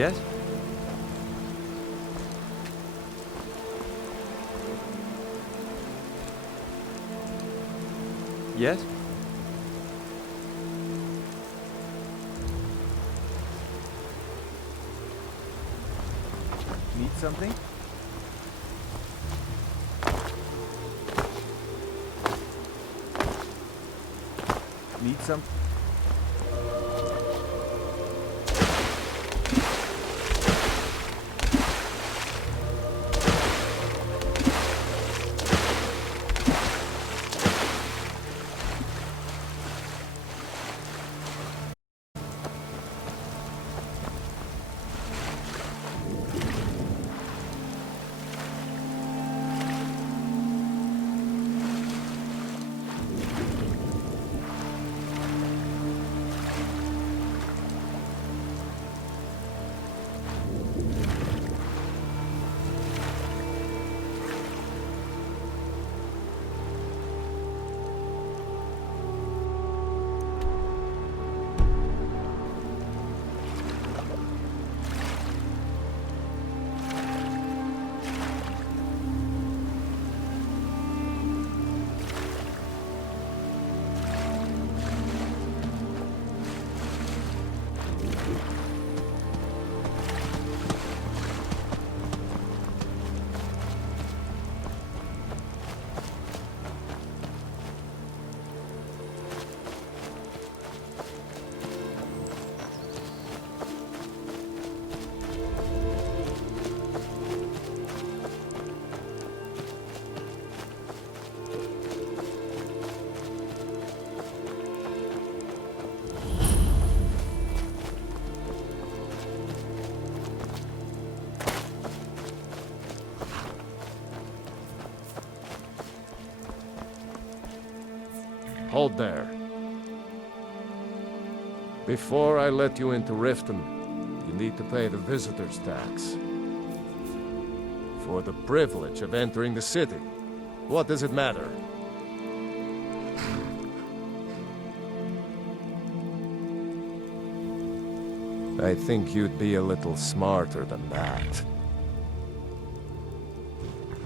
Yes? Yes? Need something? Need some? Hold there. Before I let you into Riften, you need to pay the visitor's tax. For the privilege of entering the city. What does it matter? I think you'd be a little smarter than that.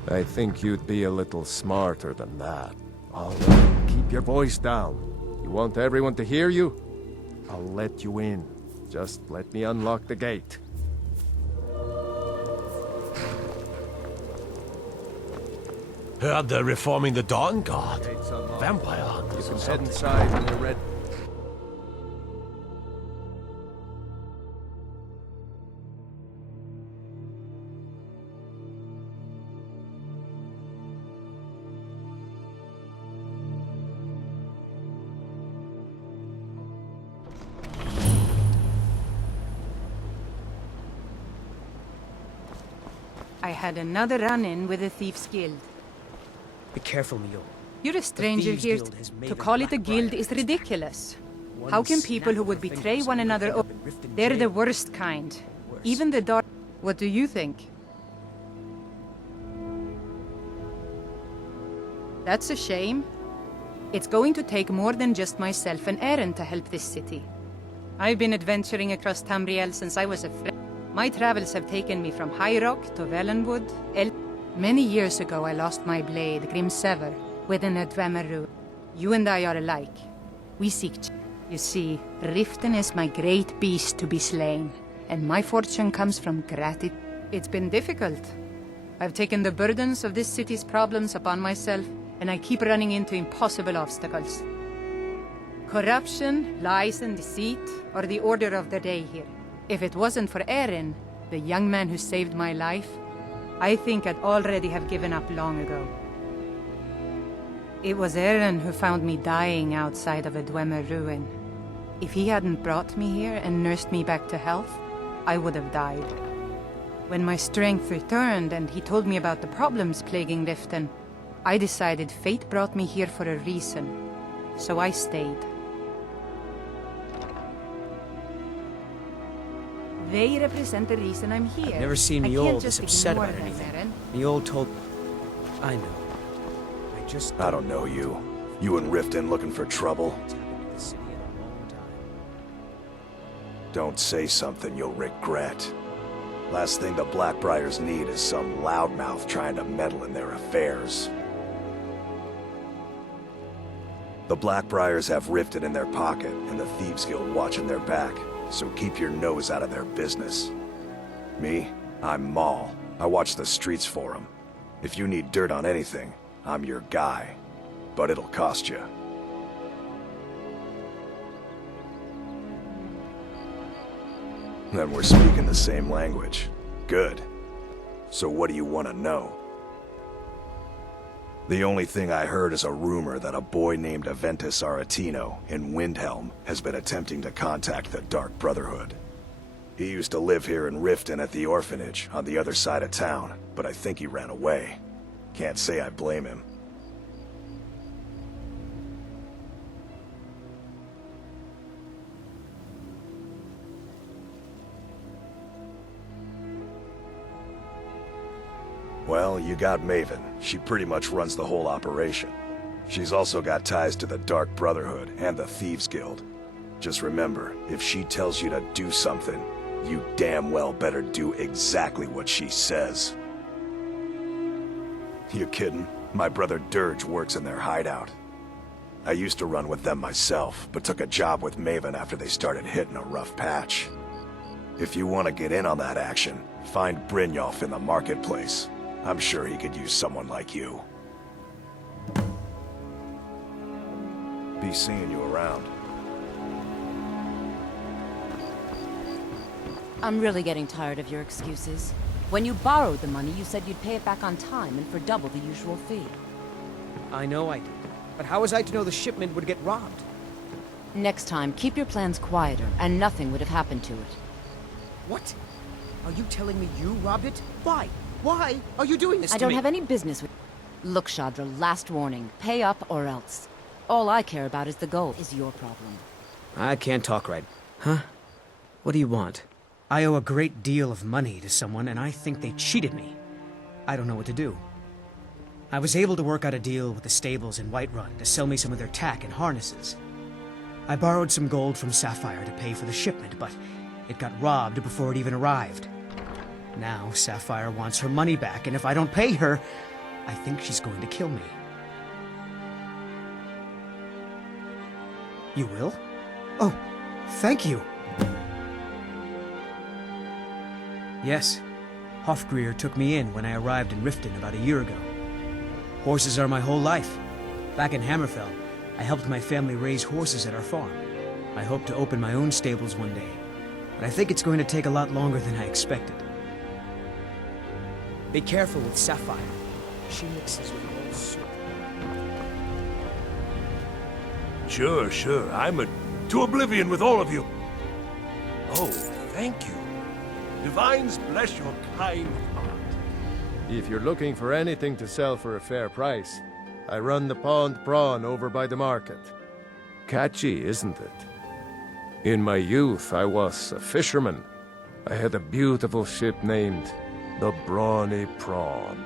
I think you'd be a little smarter than that. All right, keep your voice down. You want everyone to hear you? I'll let you in. Just let me unlock the gate. Heard they're reforming the Dawn Guard. Vampire hunters. You can head inside when you're ready. I had another run-in with the Thieves' Guild. Be careful, Mule. You're a stranger Thieves' here. Guild has made To a call it a guild black is riot. ridiculous. One How can snap people who of would a betray finger one and another? end up in Riften They're the jail. worst kind. Worse. Even the dark. What do you think? That's a shame. It's going to take more than just myself and Aaron to help this city. I've been adventuring across Tamriel since I was a friend. My travels have taken me from High Rock to Valenwood. Many years ago I lost my blade, Grimsever, within a Dwemer ruin. You and I are alike. We seek. You see, Riften is my great beast to be slain, and my fortune comes from gratitude. It's been difficult. I've taken the burdens of this city's problems upon myself, and I keep running into impossible obstacles. Corruption, lies and deceit are the order of the day here. If it wasn't for Aaron, the young man who saved my life, I think I'd already have given up long ago. It was Aaron who found me dying outside of a Dwemer ruin. If he hadn't brought me here and nursed me back to health, I would have died. When my strength returned and he told me about the problems plaguing Riften, I decided fate brought me here for a reason, so I stayed. They represent the reason I'm here. I've never seen I Mule can't this just upset ignore about them, anything. Aaron. Mule told... I know. I don't know you. You and Riften looking for trouble? What's happened to the city in a long time. Don't say something you'll regret. Last thing the Blackbriars need is some loudmouth trying to meddle in their affairs. The Blackbriars have Riften in their pocket and the Thieves Guild watching their back, so keep your nose out of their business. Me? I'm Maul. I watch the streets for them. If you need dirt on anything, I'm your guy. But it'll cost you. Then we're speaking the same language. Good. So what do you want to know? The only thing I heard is a rumor that a boy named Aventus Aretino in Windhelm has been attempting to contact the Dark Brotherhood. He used to live here in Riften at the orphanage on the other side of town, but I think he ran away. Can't say I blame him. Well, you got Maven. She pretty much runs the whole operation. She's also got ties to the Dark Brotherhood and the Thieves Guild. Just remember, if she tells you to do something, you damn well better do exactly what she says. You kidding? My brother Dirge works in their hideout. I used to run with them myself, but took a job with Maven after they started hitting a rough patch. If you want to get in on that action, find Brynjolf in the marketplace. I'm sure he could use someone like you. Be seeing you around. I'm really getting tired of your excuses. When you borrowed the money, you said you'd pay it back on time and for double the usual fee. I know I did. But how was I to know the shipment would get robbed? Next time, keep your plans quieter, and nothing would have happened to it. What? Are you telling me you robbed it? Why? Why are you doing this to me? I don't have any business with... Look, Shadra, last warning. Pay up or else. All I care about is the gold. Is your problem. I can't talk right. Huh? What do you want? I owe a great deal of money to someone, and I think they cheated me. I don't know what to do. I was able to work out a deal with the stables in Whiterun to sell me some of their tack and harnesses. I borrowed some gold from Sapphire to pay for the shipment, but it got robbed before it even arrived. Now Sapphire wants her money back, and if I don't pay her, I think she's going to kill me. You will? Oh, thank you. Yes, Hofgrir took me in when I arrived in Riften about a year ago. Horses are my whole life. Back in Hammerfell, I helped my family raise horses at our farm. I hope to open my own stables one day, but I think it's going to take a lot longer than I expected. Be careful with Sapphire. She mixes with all sorts. Sure. To oblivion with all of you. Oh, thank you. Divines bless your kind heart. If you're looking for anything to sell for a fair price, I run the pond prawn over by the market. Catchy, isn't it? In my youth, I was a fisherman. I had a beautiful ship named the Brawny Prawn.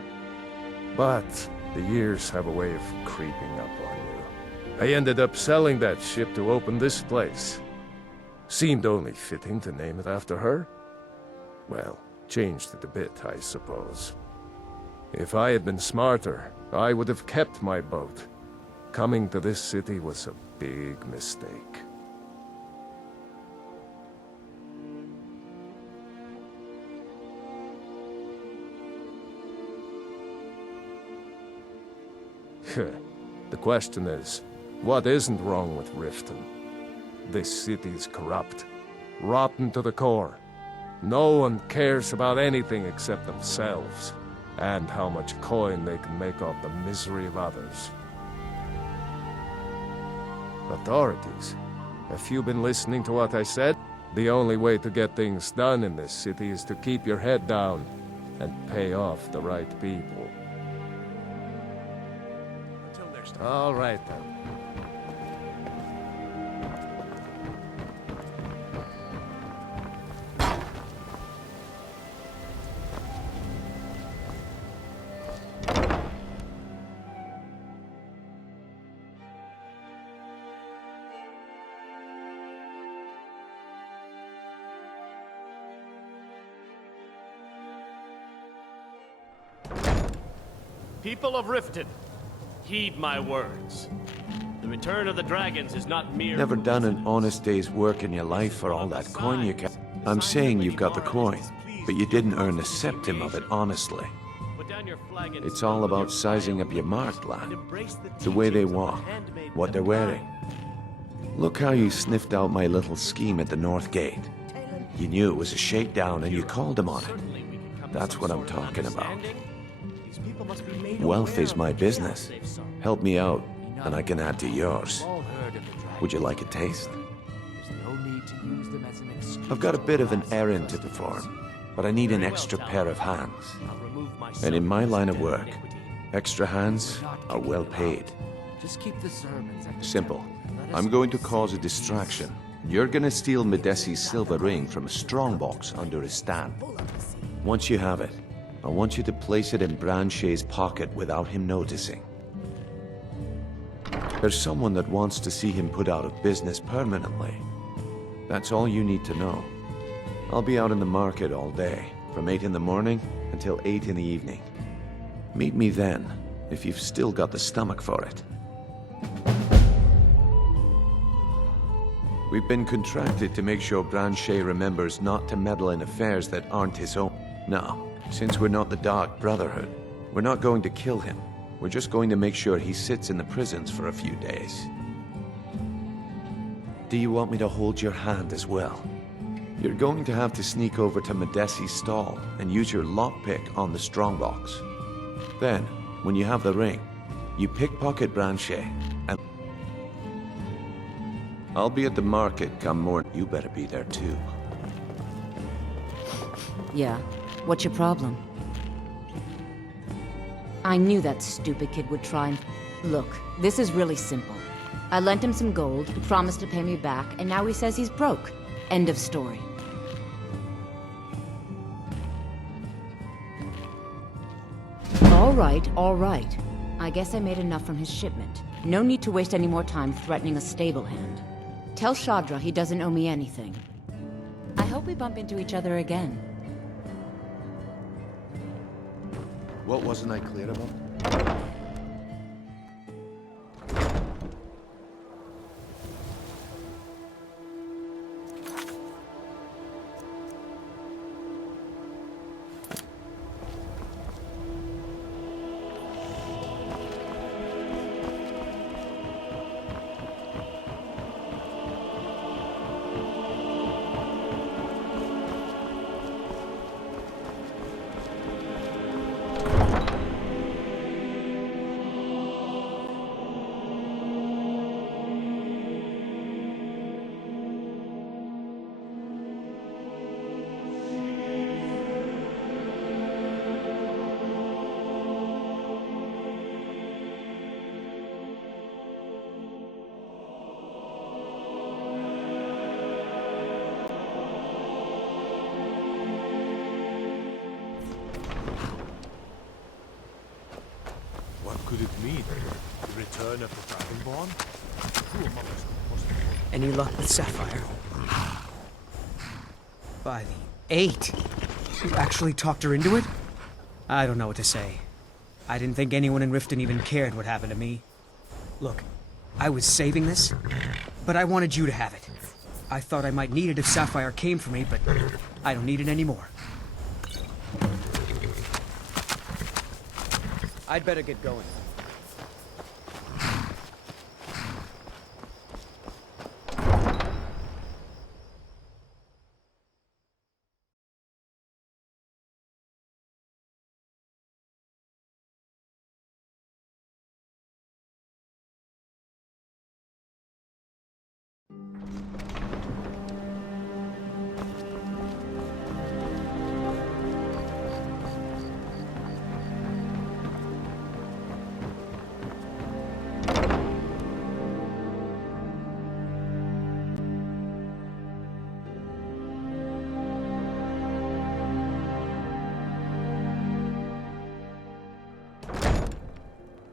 But the years have a way of creeping up on you. I ended up selling that ship to open this place. Seemed only fitting to name it after her. Well, changed it a bit, I suppose. If I had been smarter, I would have kept my boat. Coming to this city was a big mistake. The question is, what isn't wrong with Riften? This city's corrupt, rotten to the core. No one cares about anything except themselves, and how much coin they can make off the misery of others. Authorities, have you been listening to what I said? The only way to get things done in this city is to keep your head down and pay off the right people. Until next time. All right, then. People of Riften, heed my words. The return of the dragons is not mere... Never done an honest day's work in your life for all that coin you can. I'm saying you've got the coin, but you didn't earn a septim of it honestly. It's all about sizing up your mark, lad. The way they walk, what they're wearing. Look how you sniffed out my little scheme at the North Gate. You knew it was a shakedown and you called him on it. That's what I'm talking about. Wealth is my business. Help me out, and I can add to yours. Would you like a taste? I've got a bit of an errand to perform, but I need an extra pair of hands. And in my line of work, extra hands are well paid. Simple. I'm going to cause a distraction. You're gonna steal Medesi's silver ring from a strongbox under his stand. Once you have it, I want you to place it in Branche's pocket without him noticing. There's someone that wants to see him put out of business permanently. That's all you need to know. I'll be out in the market all day, from 8 in the morning until 8 in the evening. Meet me then, if you've still got the stomach for it. We've been contracted to make sure Branche remembers not to meddle in affairs that aren't his own. Now, since we're not the Dark Brotherhood, we're not going to kill him. We're just going to make sure he sits in the prisons for a few days. Do you want me to hold your hand as well? You're going to have to sneak over to Medesi's stall and use your lockpick on the strongbox. Then, when you have the ring, you pickpocket Branche and... I'll be at the market come morning. You better be there too. Yeah. What's your problem? I knew that stupid kid would try and... Look, this is really simple. I lent him some gold, he promised to pay me back, and now he says he's broke. End of story. All right. I guess I made enough from his shipment. No need to waste any more time threatening a stable hand. Tell Shadra he doesn't owe me anything. I hope we bump into each other again. What wasn't I clear about? What could it mean? The return of the Dragonborn? Who among us was the... Any luck with Sapphire? By the 8! You actually talked her into it? I don't know what to say. I didn't think anyone in Riften even cared what happened to me. Look, I was saving this, but I wanted you to have it. I thought I might need it if Sapphire came for me, but I don't need it anymore. I'd better get going.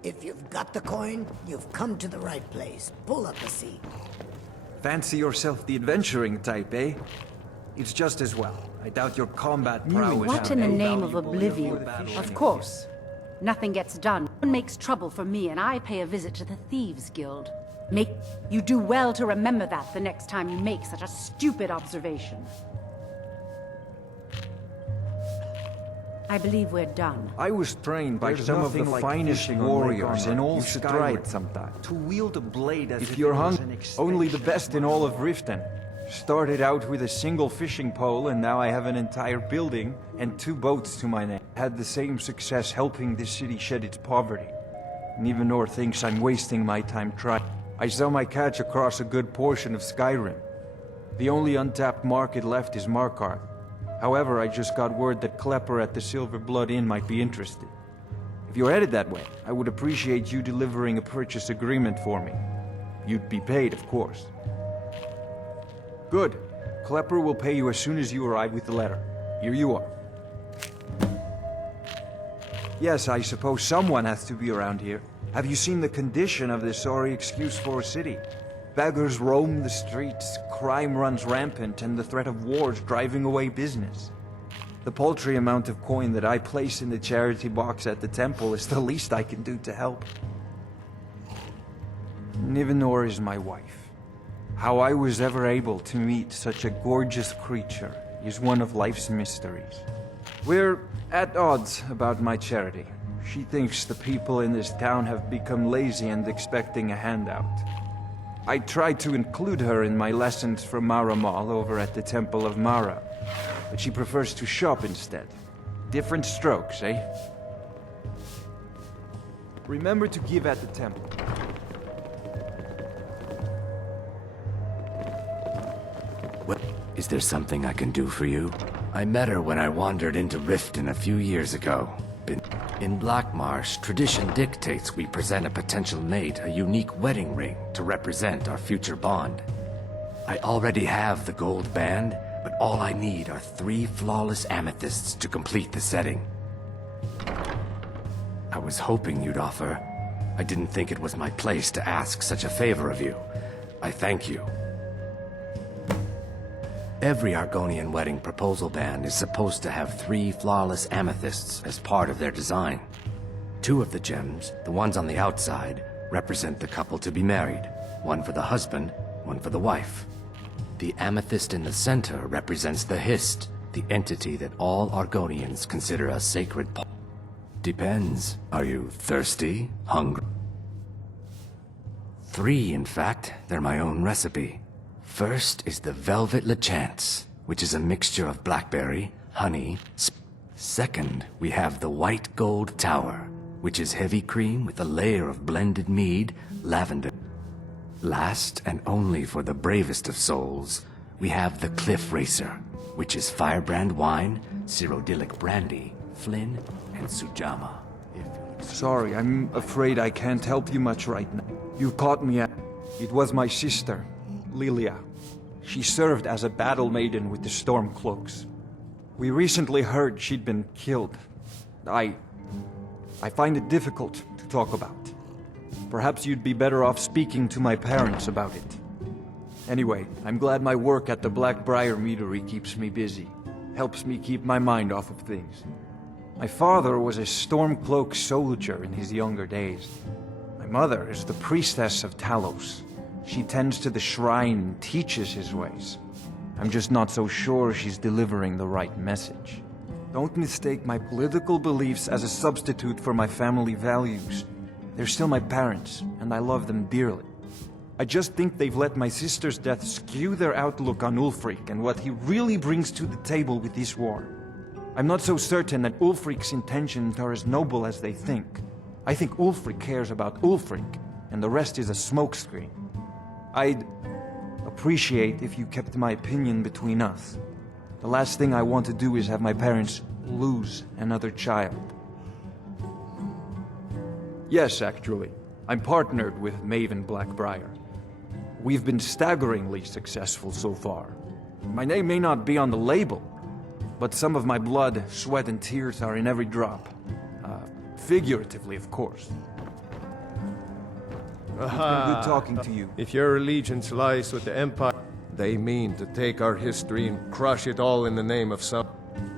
If you've got the coin, you've come to the right place. Pull up a seat. Fancy yourself the adventuring type, eh? It's just as well. I doubt your combat prowess... What in the name of oblivion? Of course. Nothing gets done. One makes trouble for me, and I pay a visit to the Thieves Guild. You do well to remember that the next time you make such a stupid observation. I believe we're done. I was trained by some of the finest warriors in all Skyrim to wield a blade as if you're hungry. Only the best in all of Riften. Started out with a single fishing pole, and now I have an entire building and 2 boats to my name. Had the same success helping this city shed its poverty. Nivenor thinks I'm wasting my time trying. I sell my catch across a good portion of Skyrim. The only untapped market left is Markarth. However, I just got word that Klepper at the Silver Blood Inn might be interested. If you're headed that way, I would appreciate you delivering a purchase agreement for me. You'd be paid, of course. Good. Klepper will pay you as soon as you arrive with the letter. Here you are. Yes, I suppose someone has to be around here. Have you seen the condition of this sorry excuse for a city? Beggars roam the streets, crime runs rampant, and the threat of wars driving away business. The paltry amount of coin that I place in the charity box at the temple is the least I can do to help. Nivenor is my wife. How I was ever able to meet such a gorgeous creature is one of life's mysteries. We're at odds about my charity. She thinks the people in this town have become lazy and expecting a handout. I tried to include her in my lessons from Mara Mall over at the Temple of Mara, but she prefers to shop instead. Different strokes, eh? Remember to give at the temple. Well, is there something I can do for you? I met her when I wandered into Riften a few years ago. In Blackmarsh, tradition dictates we present a potential mate a unique wedding ring to represent our future bond. I already have the gold band, but all I need are 3 flawless amethysts to complete the setting. I was hoping you'd offer. I didn't think it was my place to ask such a favor of you. I thank you. Every Argonian wedding proposal band is supposed to have 3 flawless amethysts as part of their design. 2 of the gems, the ones on the outside, represent the couple to be married. 1 for the husband, 1 for the wife. The amethyst in the center represents the Hist, the entity that all Argonians consider a sacred part. Depends. Are you thirsty? Hungry? 3, in fact. They're my own recipe. First is the Velvet Lechance, which is a mixture of blackberry, honey. Second, we have the White Gold Tower, which is heavy cream with a layer of blended mead, lavender. Last, and only for the bravest of souls, we have the Cliff Racer, which is firebrand wine, Cyrodiilic brandy, Flynn, and Sujama. Sorry, I'm afraid I can't help you much right now. You caught me at... It was my sister, Lilia. She served as a battle maiden with the Stormcloaks. We recently heard she'd been killed. I find it difficult to talk about. Perhaps you'd be better off speaking to my parents about it. Anyway, I'm glad my work at the Blackbriar Meadery keeps me busy. Helps me keep my mind off of things. My father was a Stormcloak soldier in his younger days. My mother is the priestess of Talos. She tends to the shrine and teaches his ways. I'm just not so sure she's delivering the right message. Don't mistake my political beliefs as a substitute for my family values. They're still my parents, and I love them dearly. I just think they've let my sister's death skew their outlook on Ulfric and what he really brings to the table with this war. I'm not so certain that Ulfric's intentions are as noble as they think. I think Ulfric cares about Ulfric, and the rest is a smokescreen. I'd appreciate if you kept my opinion between us. The last thing I want to do is have my parents lose another child. Yes, actually. I'm partnered with Maven Blackbriar. We've been staggeringly successful so far. My name may not be on the label, but some of my blood, sweat, and tears are in every drop. Figuratively, of course. It's been good talking to you. If your allegiance lies with the Empire, they mean to take our history and crush it all in the name of some...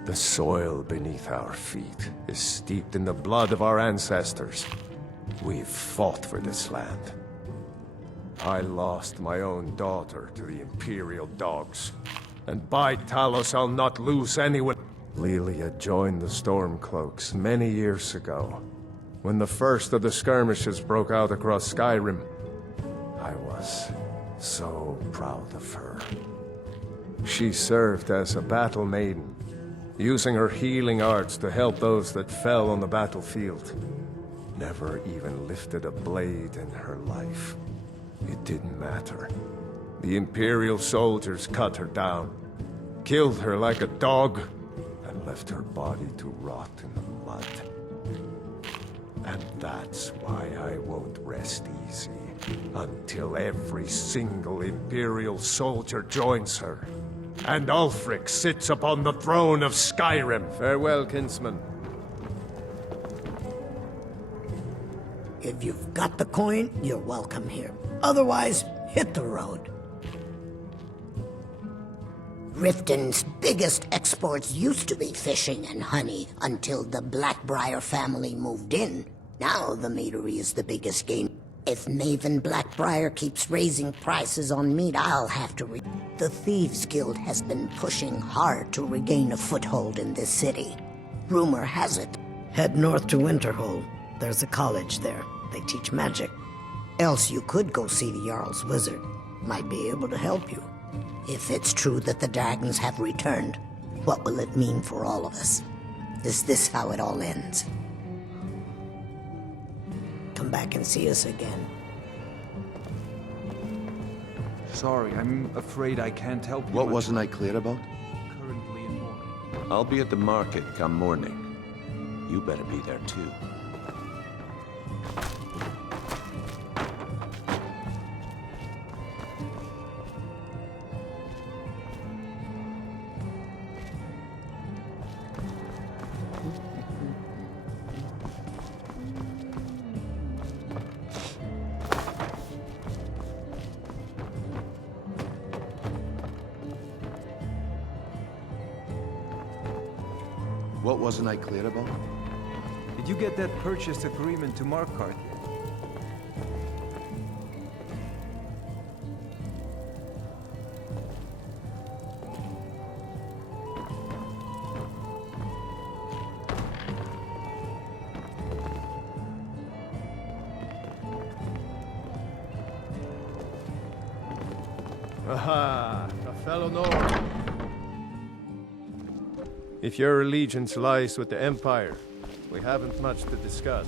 The soil beneath our feet is steeped in the blood of our ancestors. We've fought for this land. I lost my own daughter to the Imperial dogs. And by Talos, I'll not lose anyone. Lilia joined the Stormcloaks many years ago, when the first of the skirmishes broke out across Skyrim. I was so proud of her. She served as a battle maiden, using her healing arts to help those that fell on the battlefield. Never even lifted a blade in her life. It didn't matter. The Imperial soldiers cut her down, killed her like a dog, and left her body to rot in the mud. And that's why I won't rest easy until every single Imperial soldier joins her, and Ulfric sits upon the throne of Skyrim. Farewell, kinsman. If you've got the coin, you're welcome here. Otherwise, hit the road. Riften's biggest exports used to be fishing and honey until the Blackbriar family moved in. Now the meadery is the biggest gain. If Maven Blackbriar keeps raising prices on meat, I'll have to The Thieves Guild has been pushing hard to regain a foothold in this city. Rumor has it. Head north to Winterhold. There's a college there. They teach magic. Else you could go see the Jarl's wizard. Might be able to help you. If it's true that the dragons have returned, what will it mean for all of us? Is this how it all ends? Come back and see us again. Sorry, I'm afraid I can't help you. What wasn't I clear about? Currently in mourning. I'll be at the market come morning. You better be there too. What wasn't I clear about? Did you get that purchase agreement to Markarth yet? Aha, a fellow Nord. If your allegiance lies with the Empire, we haven't much to discuss.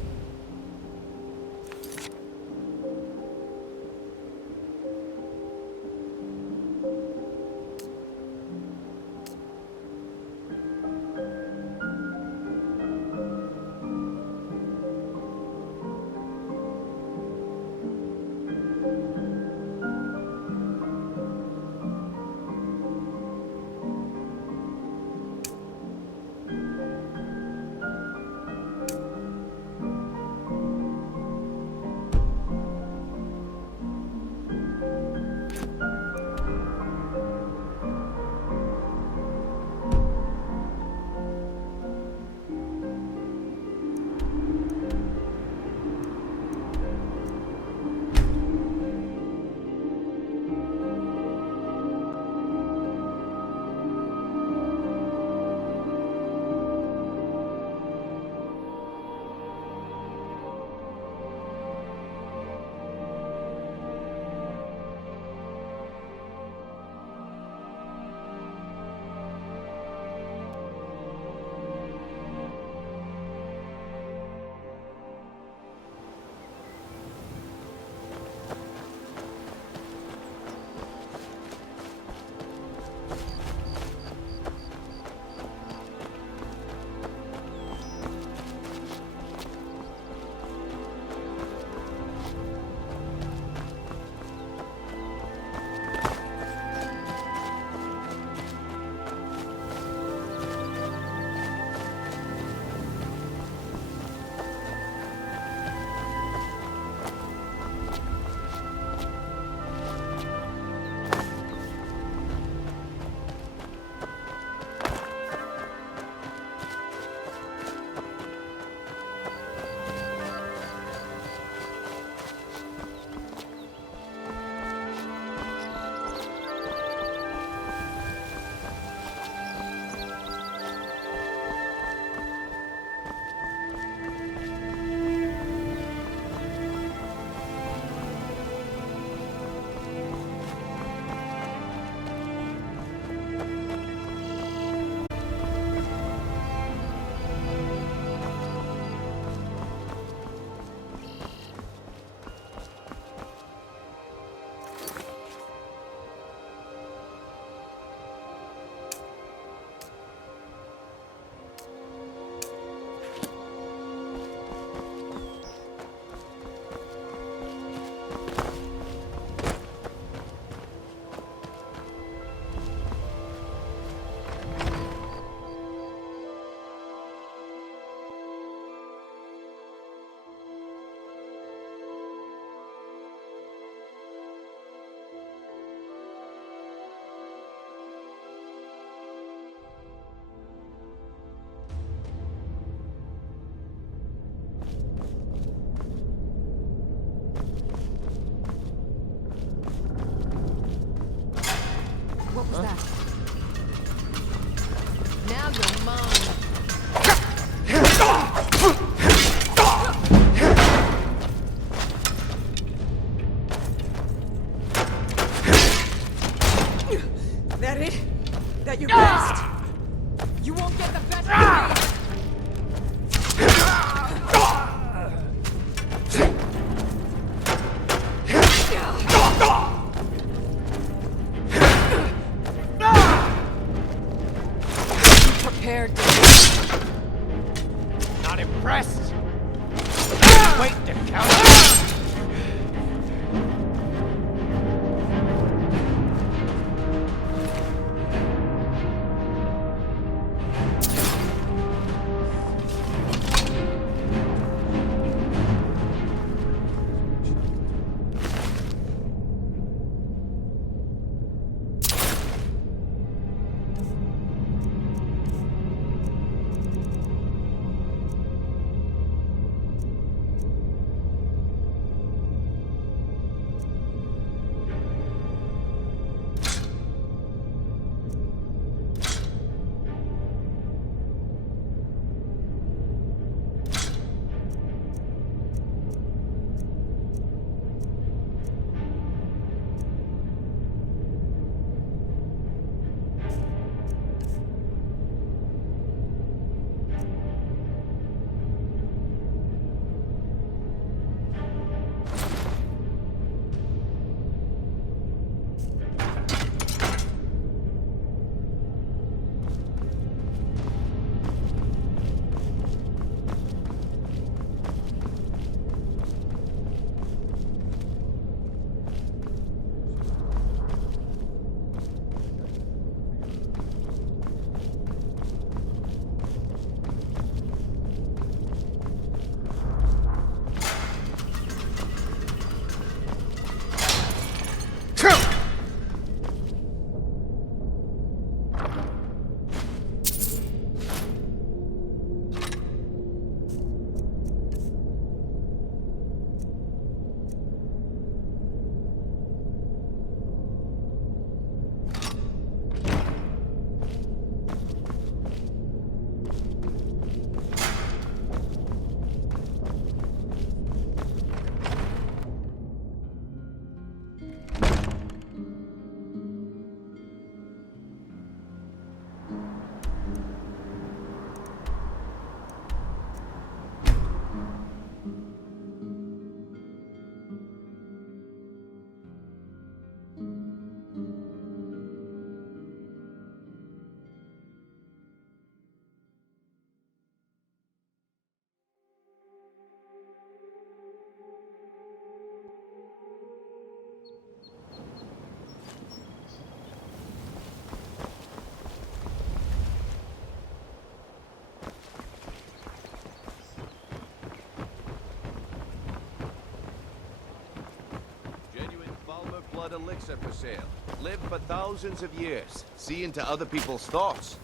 blood elixir for sale. Live for thousands of years. See into other people's thoughts.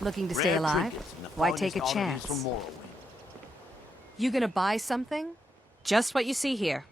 Looking to stay alive? Why take a chance? You gonna buy something? Just what you see here.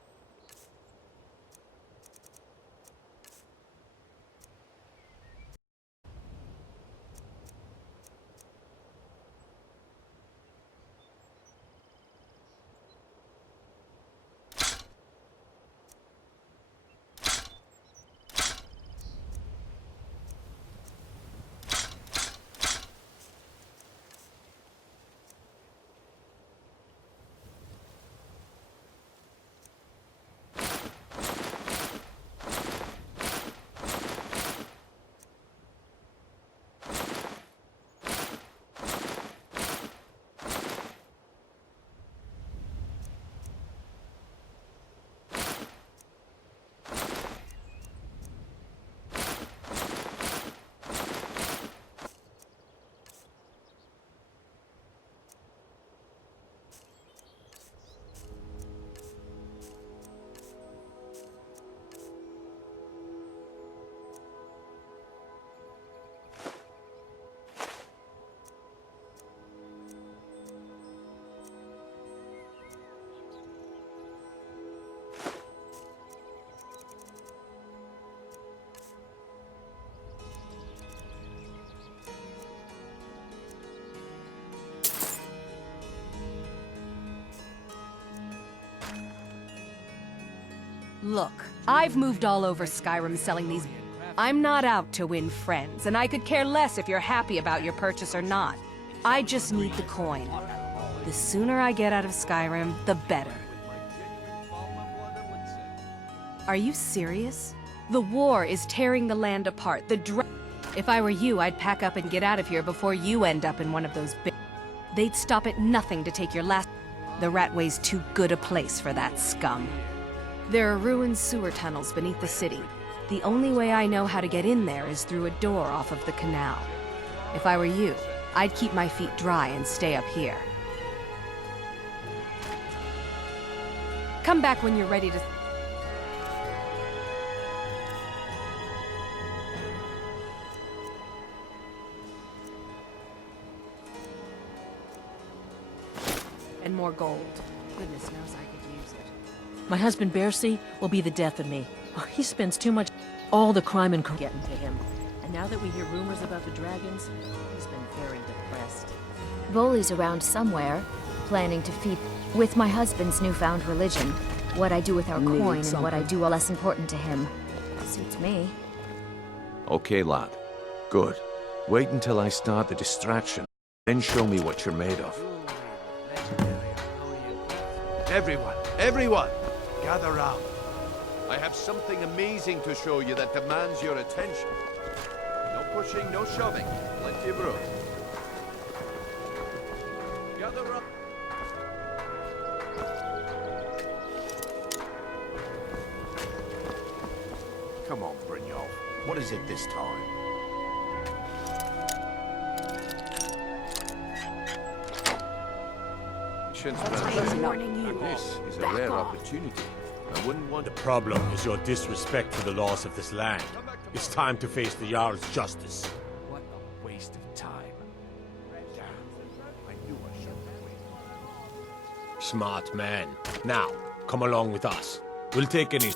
Look, I've moved all over Skyrim selling these. I'm not out to win friends, and I could care less if you're happy about your purchase or not. I just need the coin. The sooner I get out of Skyrim, the better. Are you serious? The war is tearing the land apart. If I were you, I'd pack up and get out of here before you end up in one of those big... They'd stop at nothing to take your last... The Ratway's too good a place for that scum. There are ruined sewer tunnels beneath the city. The only way I know how to get in there is through a door off of the canal. If I were you, I'd keep my feet dry and stay up here. Come back when you're ready to... And more gold. Goodness knows I could use it. My husband, Bercy, will be the death of me. Oh, he spends too much... All the crime and getting to him. And now that we hear rumors about the dragons, he's been very depressed. Voley's around somewhere, planning to feed... With my husband's newfound religion, what I do with our coin and what I do are less important to him. Suits me. Okay, lad. Good. Wait until I start the distraction. Then show me what you're made of. Everyone! Gather round. I have something amazing to show you that demands your attention. No pushing, no shoving. Plenty of room. Gather up. Come on, Brynjolf. What is it this time? This is a rare opportunity. I wouldn't want The problem is your disrespect for the laws of this land. It's time to face the Jarl's justice. What a waste of time. I knew I shouldn't. Smart man. Now, come along with us. We'll take any...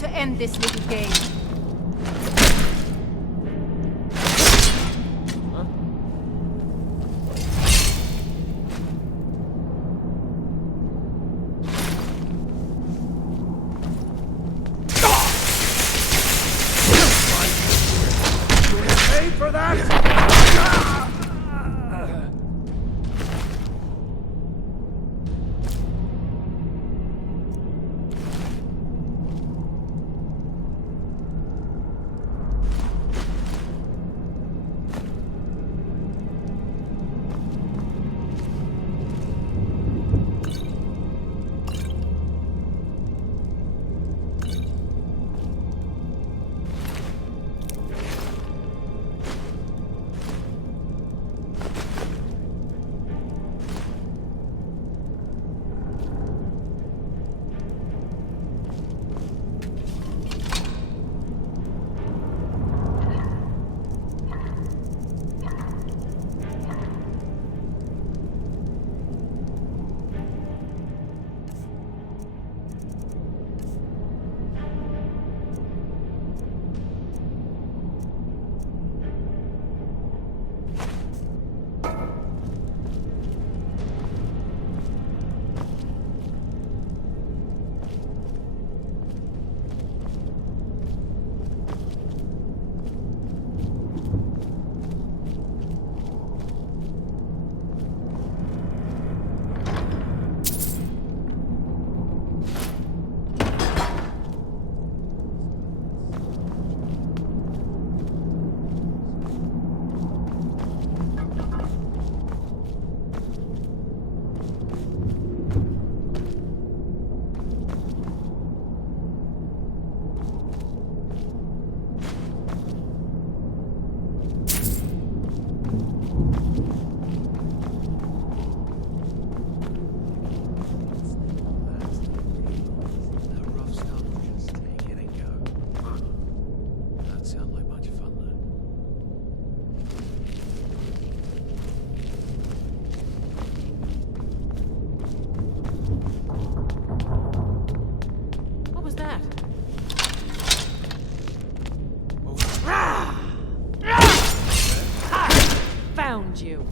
to end this little game. Pay for that? Found you.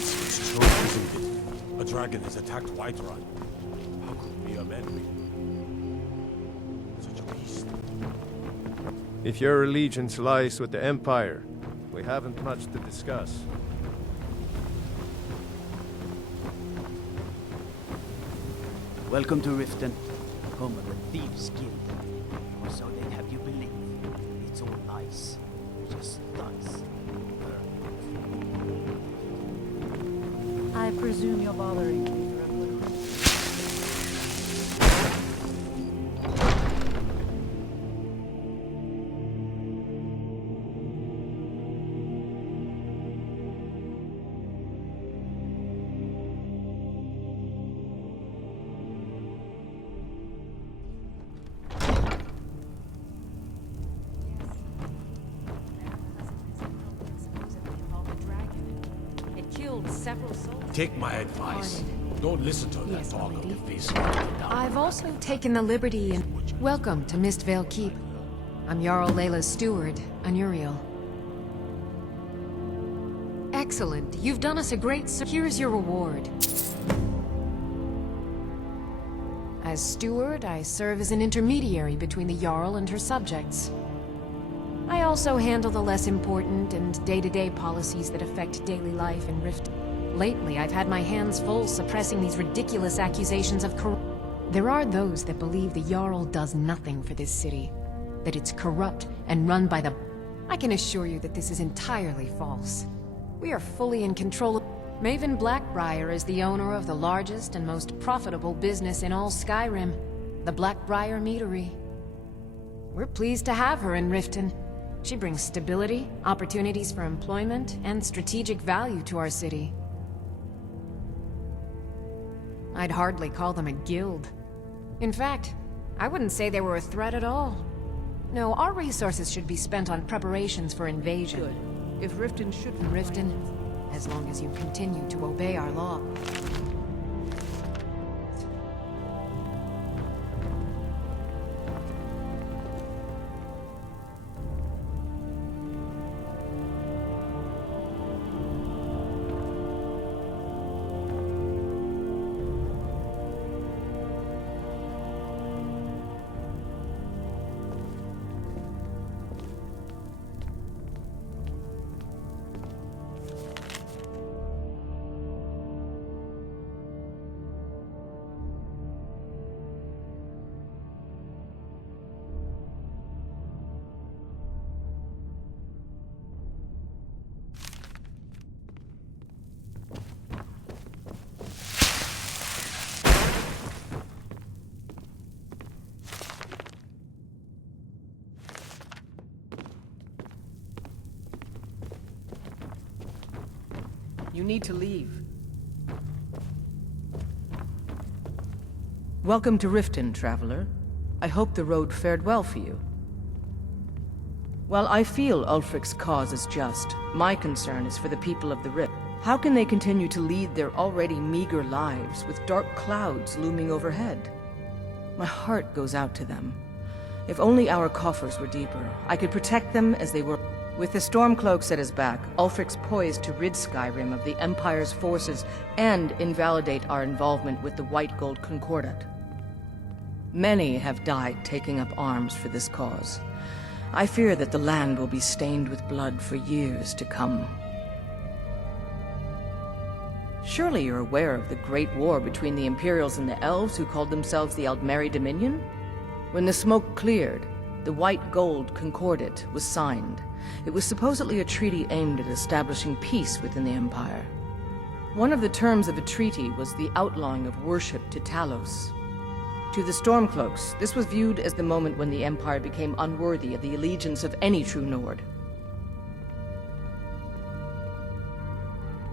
It's true, isn't it? A dragon has attacked Whiterun. How could we amend me? Such a beast. If your allegiance lies with the Empire, we haven't much to discuss. Welcome to Riften, home of the Thieves Guild. Or so they'd have you believe. It's all lies. Just lies. I presume you're bothering me for a good reason. Several souls. Take my advice. Don't listen to that talk of the feast. I've also taken the liberty and... Welcome to Mistvale Keep. I'm Jarl Layla's steward, Anuriel. Excellent. You've done us a great service. Here's your reward. As steward, I serve as an intermediary between the Jarl and her subjects. I also handle the less important and day-to-day policies that affect daily life in Rift. Lately, I've had my hands full suppressing these ridiculous accusations of corruption. There are those that believe the Jarl does nothing for this city, that it's corrupt and run by the... I can assure you that this is entirely false. We are fully in control of... Maven Blackbriar is the owner of the largest and most profitable business in all Skyrim, the Blackbriar Meadery. We're pleased to have her in Riften. She brings stability, opportunities for employment, and strategic value to our city. I'd hardly call them a guild. In fact, I wouldn't say they were a threat at all. No, our resources should be spent on preparations for invasion. Good. If Riften should... Riften, as long as you continue to obey our law. You need to leave. Welcome to Riften, traveler. I hope the road fared well for you. While I feel Ulfric's cause is just, my concern is for the people of the Rift. How can they continue to lead their already meager lives with dark clouds looming overhead? My heart goes out to them. If only our coffers were deeper, I could protect them as they were. With the Stormcloaks at his back, Ulfric's poised to rid Skyrim of the Empire's forces and invalidate our involvement with the White Gold Concordat. Many have died taking up arms for this cause. I fear that the land will be stained with blood for years to come. Surely you're aware of the Great War between the Imperials and the Elves who called themselves the Aldmeri Dominion? When the smoke cleared, the White Gold Concordat was signed. It was supposedly a treaty aimed at establishing peace within the Empire. One of the terms of a treaty was the outlawing of worship to Talos. To the Stormcloaks, this was viewed as the moment when the Empire became unworthy of the allegiance of any true Nord.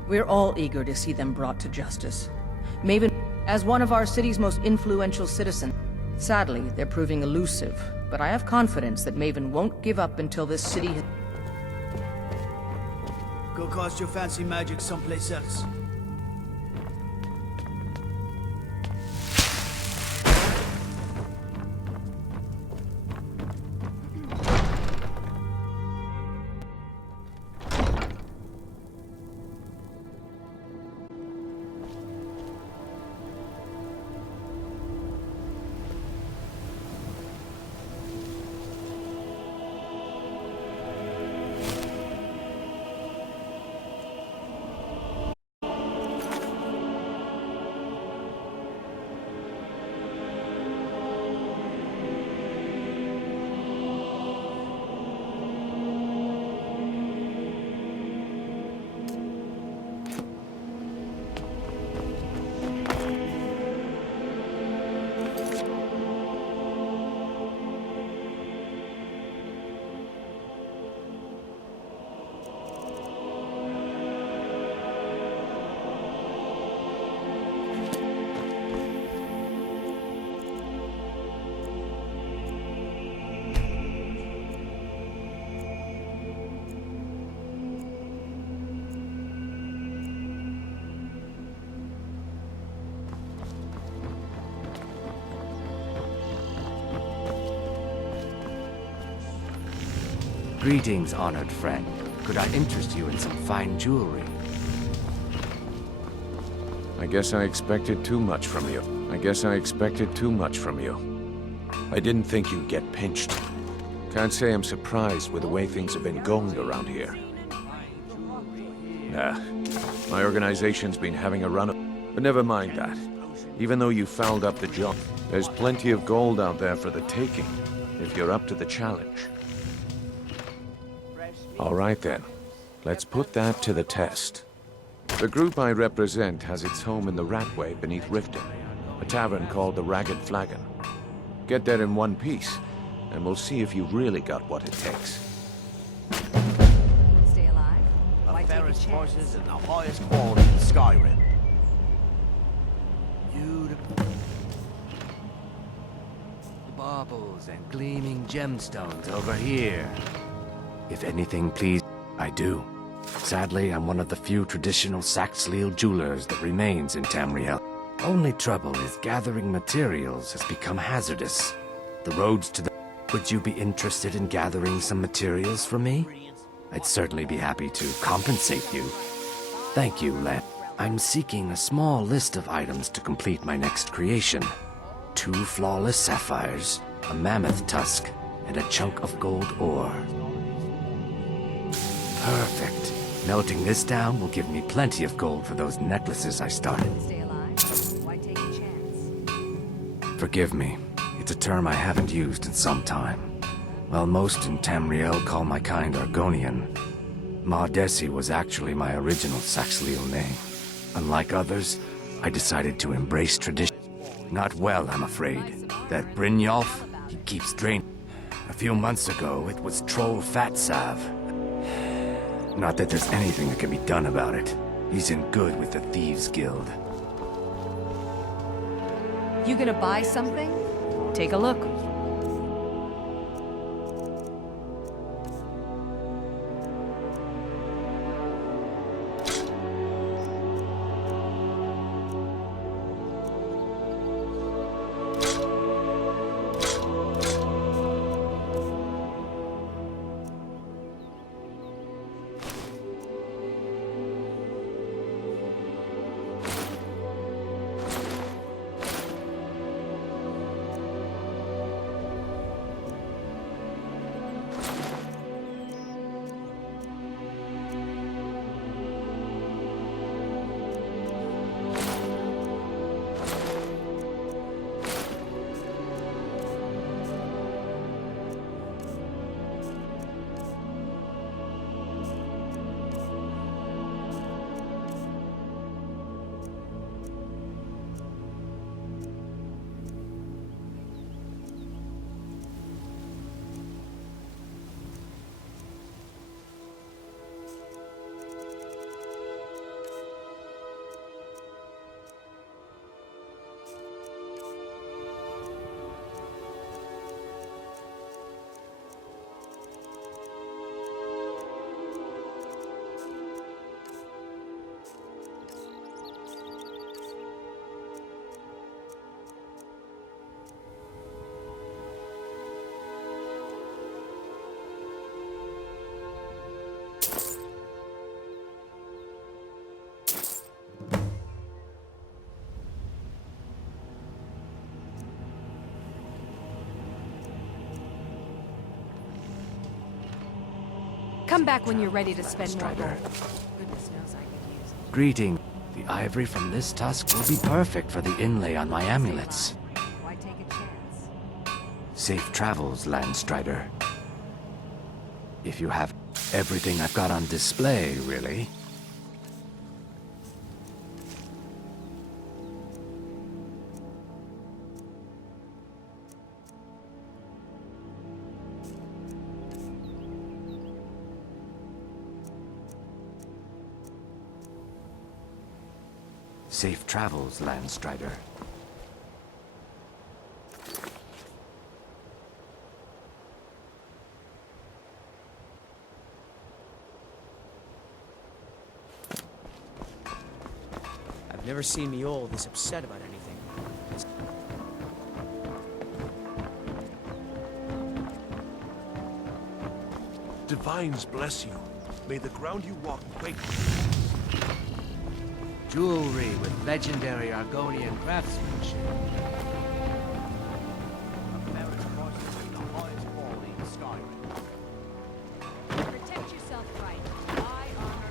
We're all eager to see them brought to justice. Maven, as one of our city's most influential citizens, sadly, they're proving elusive, but I have confidence that Maven won't give up until this city has... Go cast your fancy magic someplace else. Greetings, honored friend. Could I interest you in some fine jewelry? I guess I expected too much from you. I didn't think you'd get pinched. Can't say I'm surprised with the way things have been going around here. Nah, my organization's been having a run of... But never mind that. Even though you fouled up the job, there's plenty of gold out there for the taking, if you're up to the challenge. All right then, let's put that to the test. The group I represent has its home in the Ratway beneath Riften, a tavern called the Ragged Flagon. Get there in one piece, and we'll see if you've really got what it takes. Stay alive. The fairest horses and the highest quality in Skyrim. Beautiful. Baubles and gleaming gemstones over here. If anything, please, I do. Sadly, I'm one of the few traditional Saxhleel jewelers that remains in Tamriel. Only trouble is gathering materials has become hazardous. The roads to the... Would you be interested in gathering some materials for me? I'd certainly be happy to compensate you. Thank you, Len. I'm seeking a small list of items to complete my next creation. 2 flawless sapphires, a mammoth tusk, and a chunk of gold ore. Perfect. Melting this down will give me plenty of gold for those necklaces I started. Stay alive. Why take a chance? Forgive me. It's a term I haven't used in some time. While most in Tamriel call my kind Argonian, Maudesi was actually my original Saxhleel name. Unlike others, I decided to embrace tradition. Not well, I'm afraid. That Brynjolf, he keeps draining. A few months ago, it was Troll Fatsav. Not that there's anything that can be done about it. He's in good with the Thieves Guild. You gonna buy something? Take a look. Come back when you're ready to spend more gold. Goodness knows I could use it. Greeting. The ivory from this tusk will be perfect for the inlay on my amulets. Why take a chance? Safe travels, Landstrider. If you have everything I've got on display, really. Safe travels, Landstrider. I've never seen Miol this upset about anything. Divines bless you. May the ground you walk quake. Jewelry with legendary Argonian craftsmanship. Protect yourself right. I honor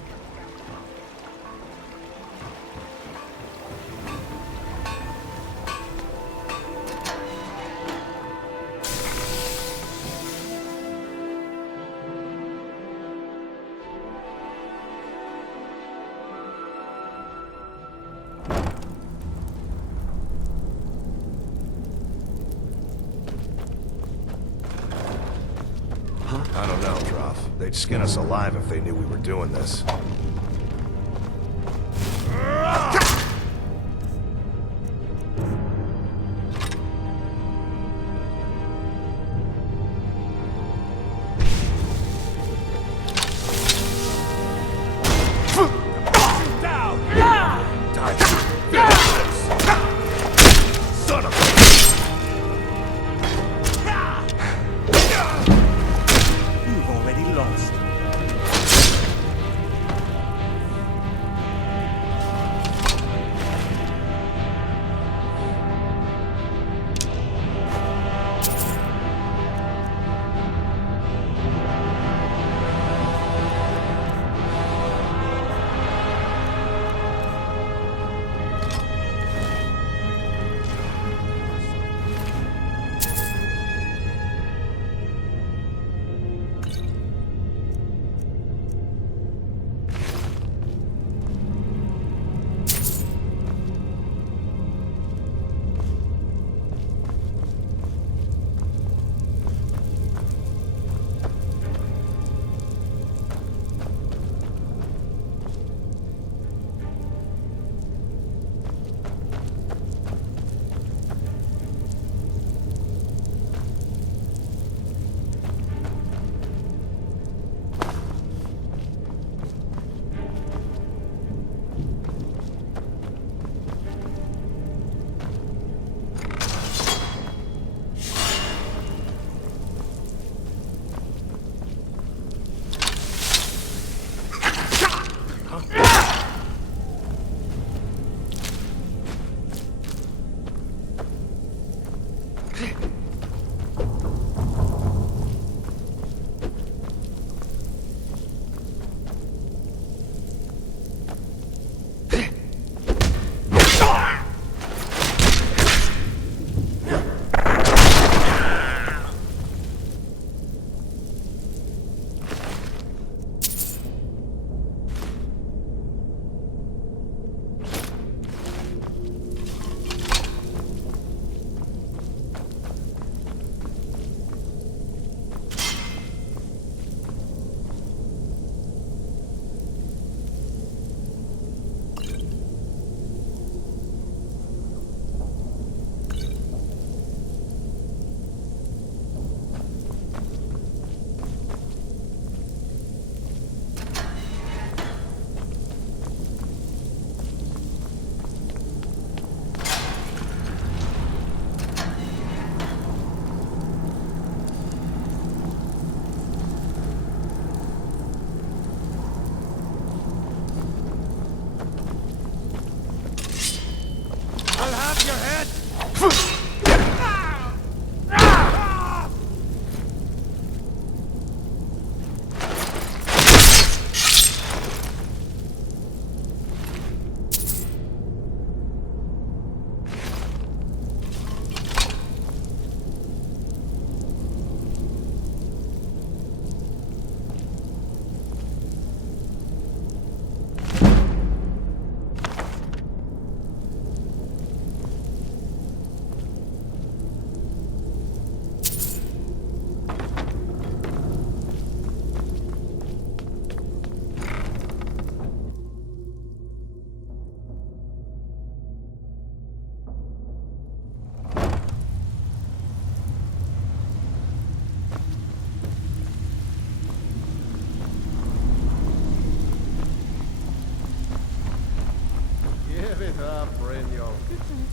I don't know, Droff. They'd skin us alive if they knew we were doing this.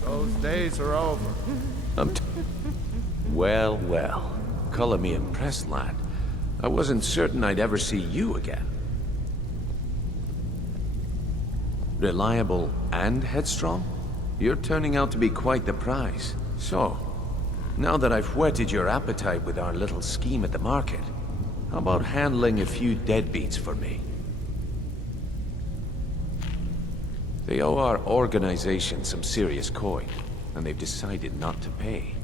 Those days are over. Well, well. Color me impressed, lad. I wasn't certain I'd ever see you again. Reliable and headstrong? You're turning out to be quite the prize. So, now that I've whetted your appetite with our little scheme at the market, how about handling a few deadbeats for me? They owe our organization some serious coin, and they've decided not to pay.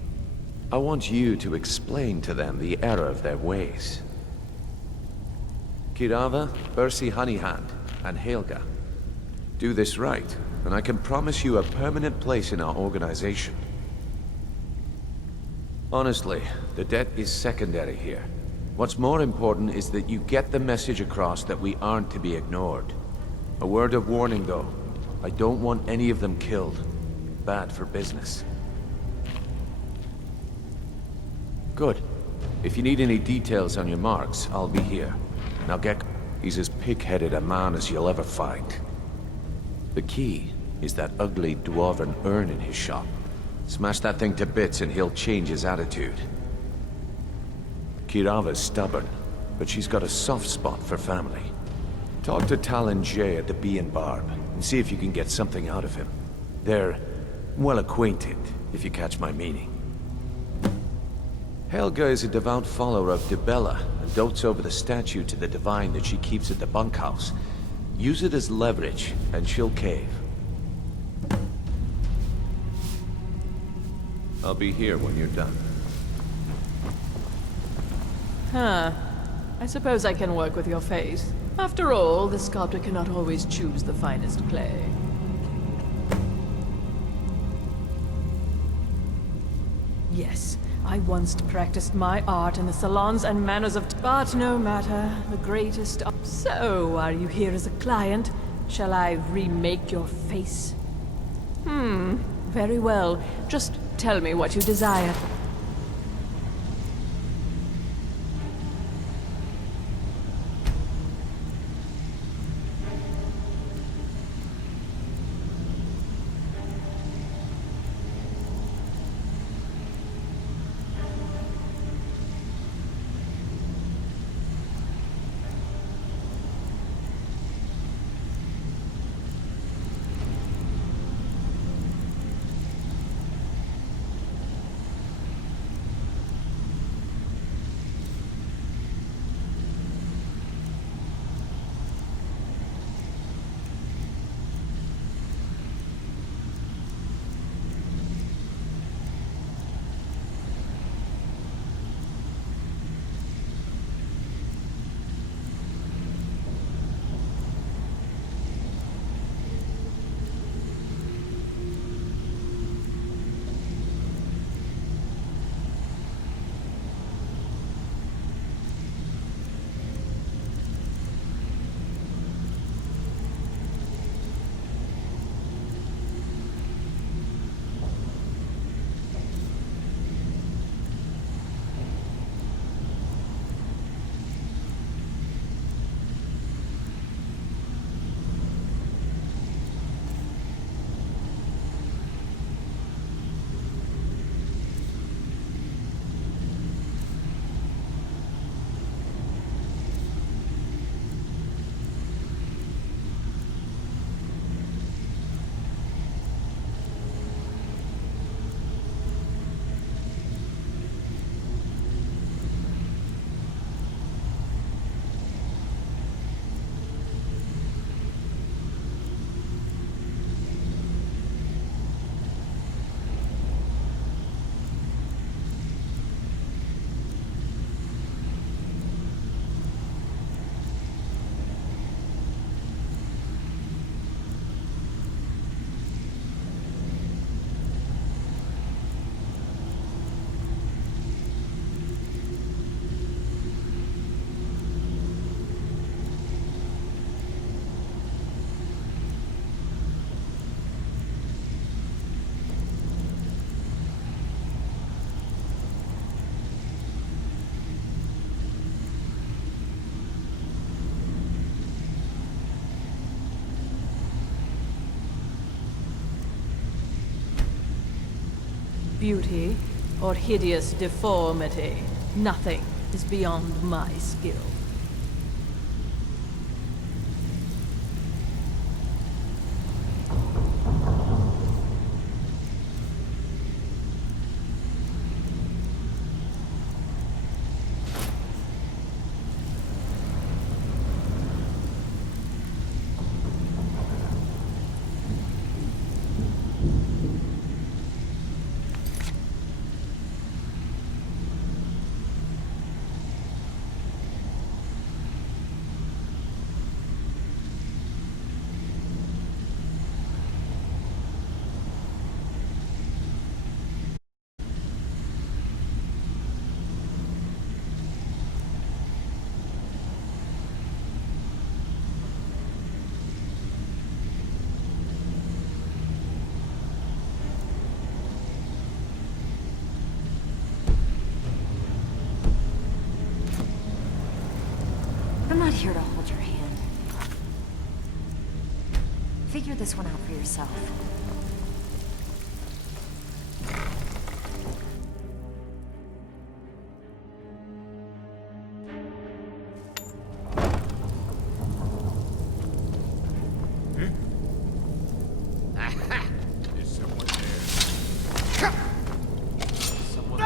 I want you to explain to them the error of their ways. Kirava, Percy Honeyhand, and Helga. Do this right, and I can promise you a permanent place in our organization. Honestly, the debt is secondary here. What's more important is that you get the message across that we aren't to be ignored. A word of warning, though. I don't want any of them killed. Bad for business. Good. If you need any details on your marks, I'll be here. Now get... He's as pig-headed a man as you'll ever find. The key is that ugly dwarven urn in his shop. Smash that thing to bits and he'll change his attitude. Kirava's stubborn, but she's got a soft spot for family. Talk to Talon Jay at the Bee and Barb, and see if you can get something out of him. They're well acquainted, if you catch my meaning. Helga is a devout follower of Dibella, and dotes over the statue to the divine that she keeps at the bunkhouse. Use it as leverage, and she'll cave. I'll be here when you're done. Huh. I suppose I can work with your face. After all, the sculptor cannot always choose the finest clay. Yes, I once practiced my art in the salons and manners of... But no matter, the greatest... So, are you here as a client? Shall I remake your face? Very well. Just tell me what you desire. Beauty or hideous deformity? Nothing. is beyond my skill. I'm not here to hold your hand. Figure this one out for yourself. Is someone there? Someone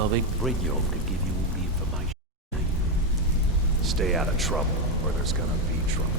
I think Brynjolf could give you all the information. Stay out of trouble, or there's gonna be trouble.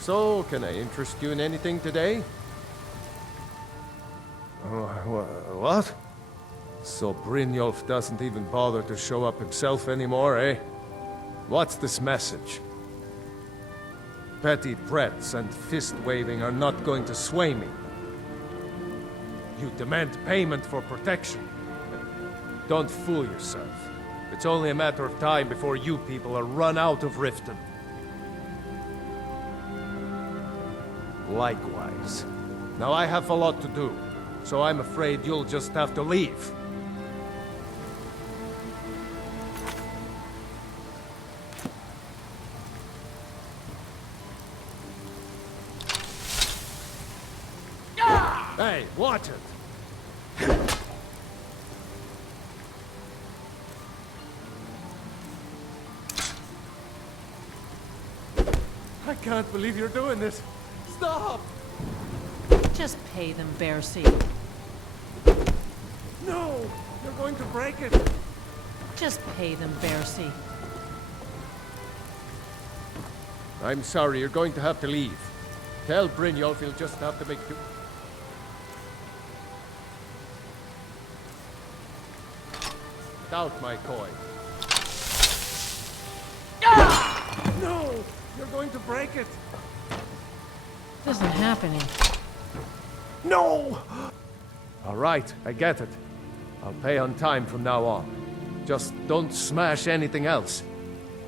So, can I interest you in anything today? What? So Brynjolf doesn't even bother to show up himself anymore, eh? What's this message? Petty threats and fist-waving are not going to sway me. You demand payment for protection. Don't fool yourself. It's only a matter of time before you people are run out of Riften. Likewise. Now I have a lot to do, so I'm afraid you'll just have to leave. Hey, watch it! I can't believe you're doing this. Stop! Just pay them, Bercy. No! You're going to break it! Just pay them, Bercy. I'm sorry, you're going to have to leave. Tell Brynjolf he'll just have to make do. Without my coin. No! You're going to break it! This isn't happening. No! All right, I get it. I'll pay on time from now on. Just don't smash anything else.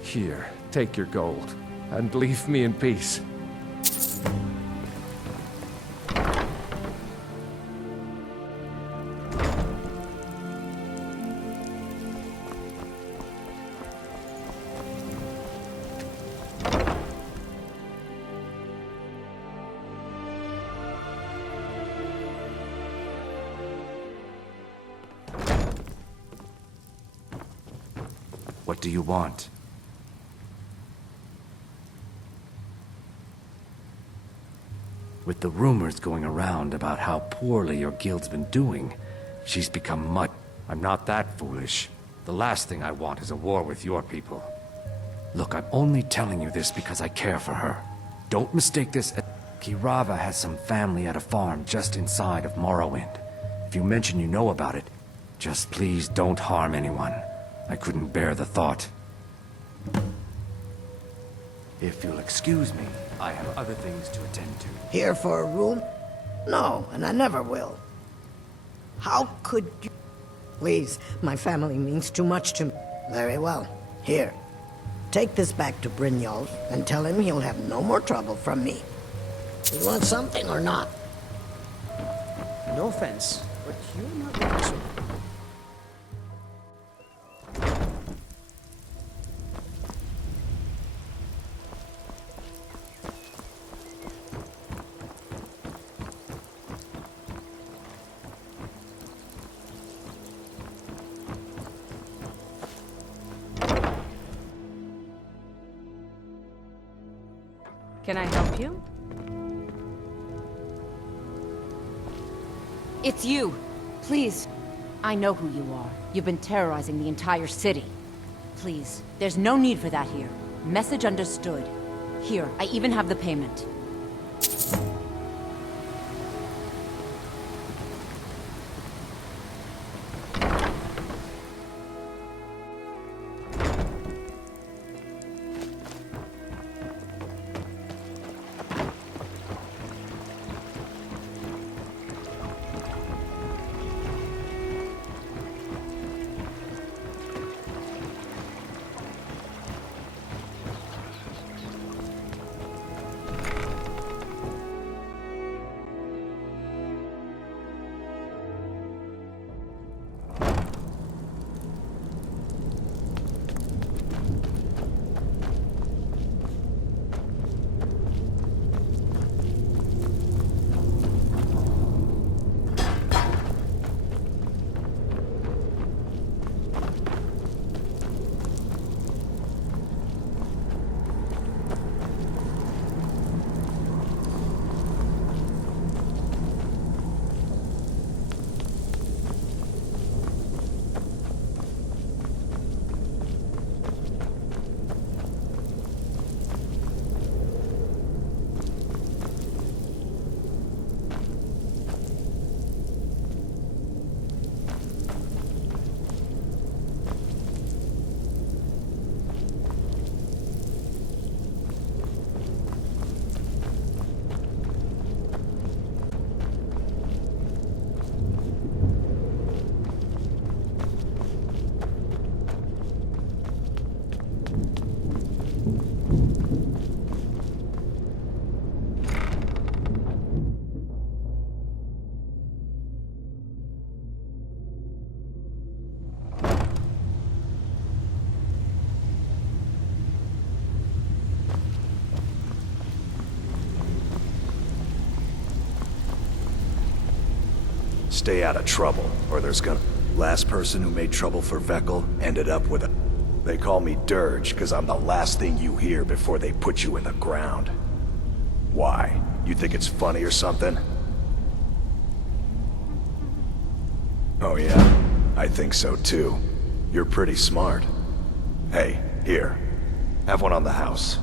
Here, take your gold, and leave me in peace. What do you want? With the rumors going around about how poorly your guild's been doing, she's become much... I'm not that foolish. The last thing I want is a war with your people. Look, I'm only telling you this because I care for her. Don't mistake this as... Kirava has some family at a farm just inside of Morrowind. If you mention you know about it, just please don't harm anyone. I couldn't bear the thought. If you'll excuse me, I have other things to attend to. Here for a room? No, and I never will. How could you... Please, my family means too much to me. Very well. Here. Take this back to Brynjolf and tell him he'll have no more trouble from me. You want something or not? No offense, but you're not looking so... Can I help you? It's you! Please. I know who you are. You've been terrorizing the entire city. Please, there's no need for that here. Message understood. Here, I even have the payment. Stay out of trouble, or there's gonna... Last person who made trouble for Veckel ended up with a... They call me Dirge, because I'm the last thing you hear before they put you in the ground. Why? You think it's funny or something? Oh yeah, I think so too. You're pretty smart. Hey, here. Have one on the house.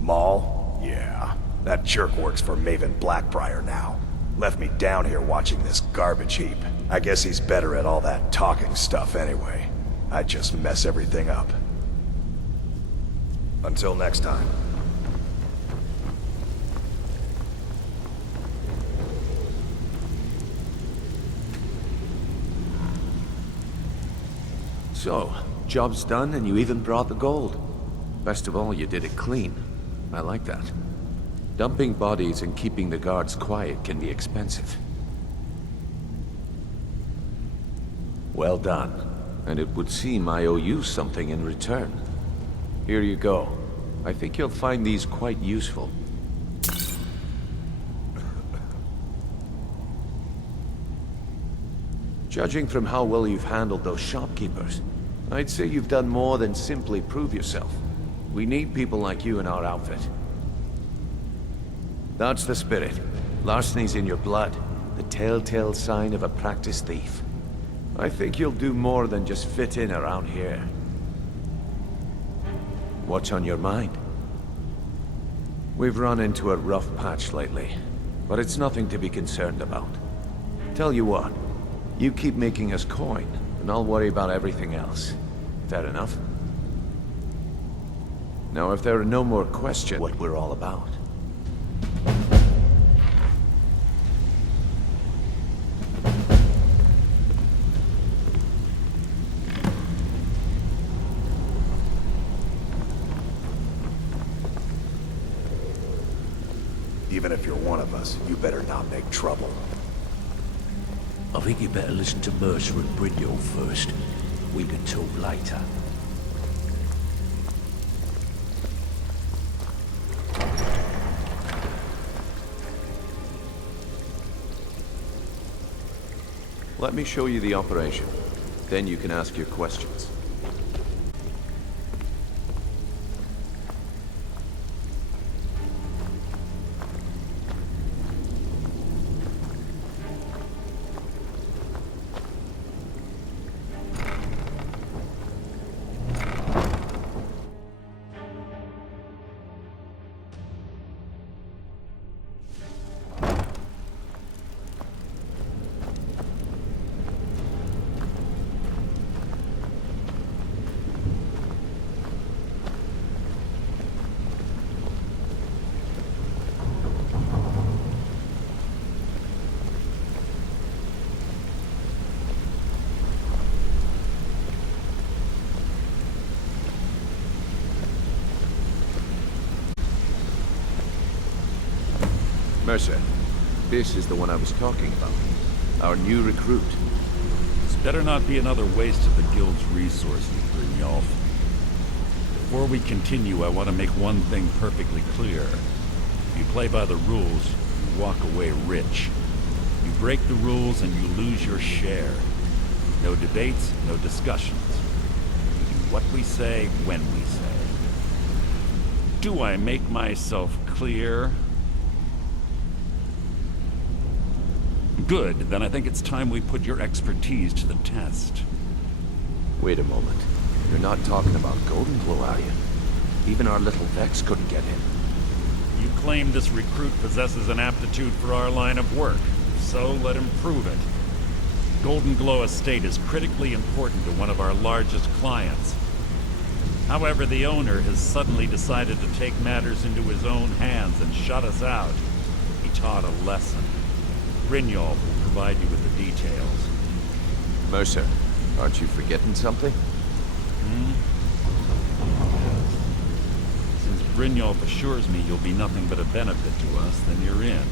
Maul? Yeah. That jerk works for Maven Blackbriar now. Left me down here watching this garbage heap. I guess he's better at all that talking stuff anyway. I just mess everything up. Until next time. So, job's done and you even brought the gold. Best of all, you did it clean. I like that. Dumping bodies and keeping the guards quiet can be expensive. Well done. And it would seem I owe you something in return. Here you go. I think you'll find these quite useful. Judging from how well you've handled those shopkeepers, I'd say you've done more than simply prove yourself. We need people like you in our outfit. That's the spirit. Larceny's in your blood, the telltale sign of a practiced thief. I think you'll do more than just fit in around here. What's on your mind? We've run into a rough patch lately, but it's nothing to be concerned about. Tell you what, you keep making us coin, and I'll worry about everything else. Fair enough? Now, if there are no more questions, what we're all about. Even if you're one of us, you better not make trouble. I think you better listen to Mercer and Brynjolf first. We can talk later. Let me show you the operation. Then you can ask your questions. Mercer, this is the one I was talking about. Our new recruit. This better not be another waste of the Guild's resources, Brynjolf. Before we continue, I want to make one thing perfectly clear. If you play by the rules, you walk away rich. You break the rules and you lose your share. No debates, no discussions. We do what we say, when we say. Do I make myself clear? Good, then I think it's time we put your expertise to the test. Wait a moment. You're not talking about Golden Glow, are you? Even our little Vex couldn't get in. You claim this recruit possesses an aptitude for our line of work, so let him prove it. Golden Glow Estate is critically important to one of our largest clients. However, the owner has suddenly decided to take matters into his own hands and shut us out. He taught a lesson. Brynjolf will provide you with the details. Mercer, aren't you forgetting something? Yes. Since Brynjolf assures me you'll be nothing but a benefit to us, then you're in.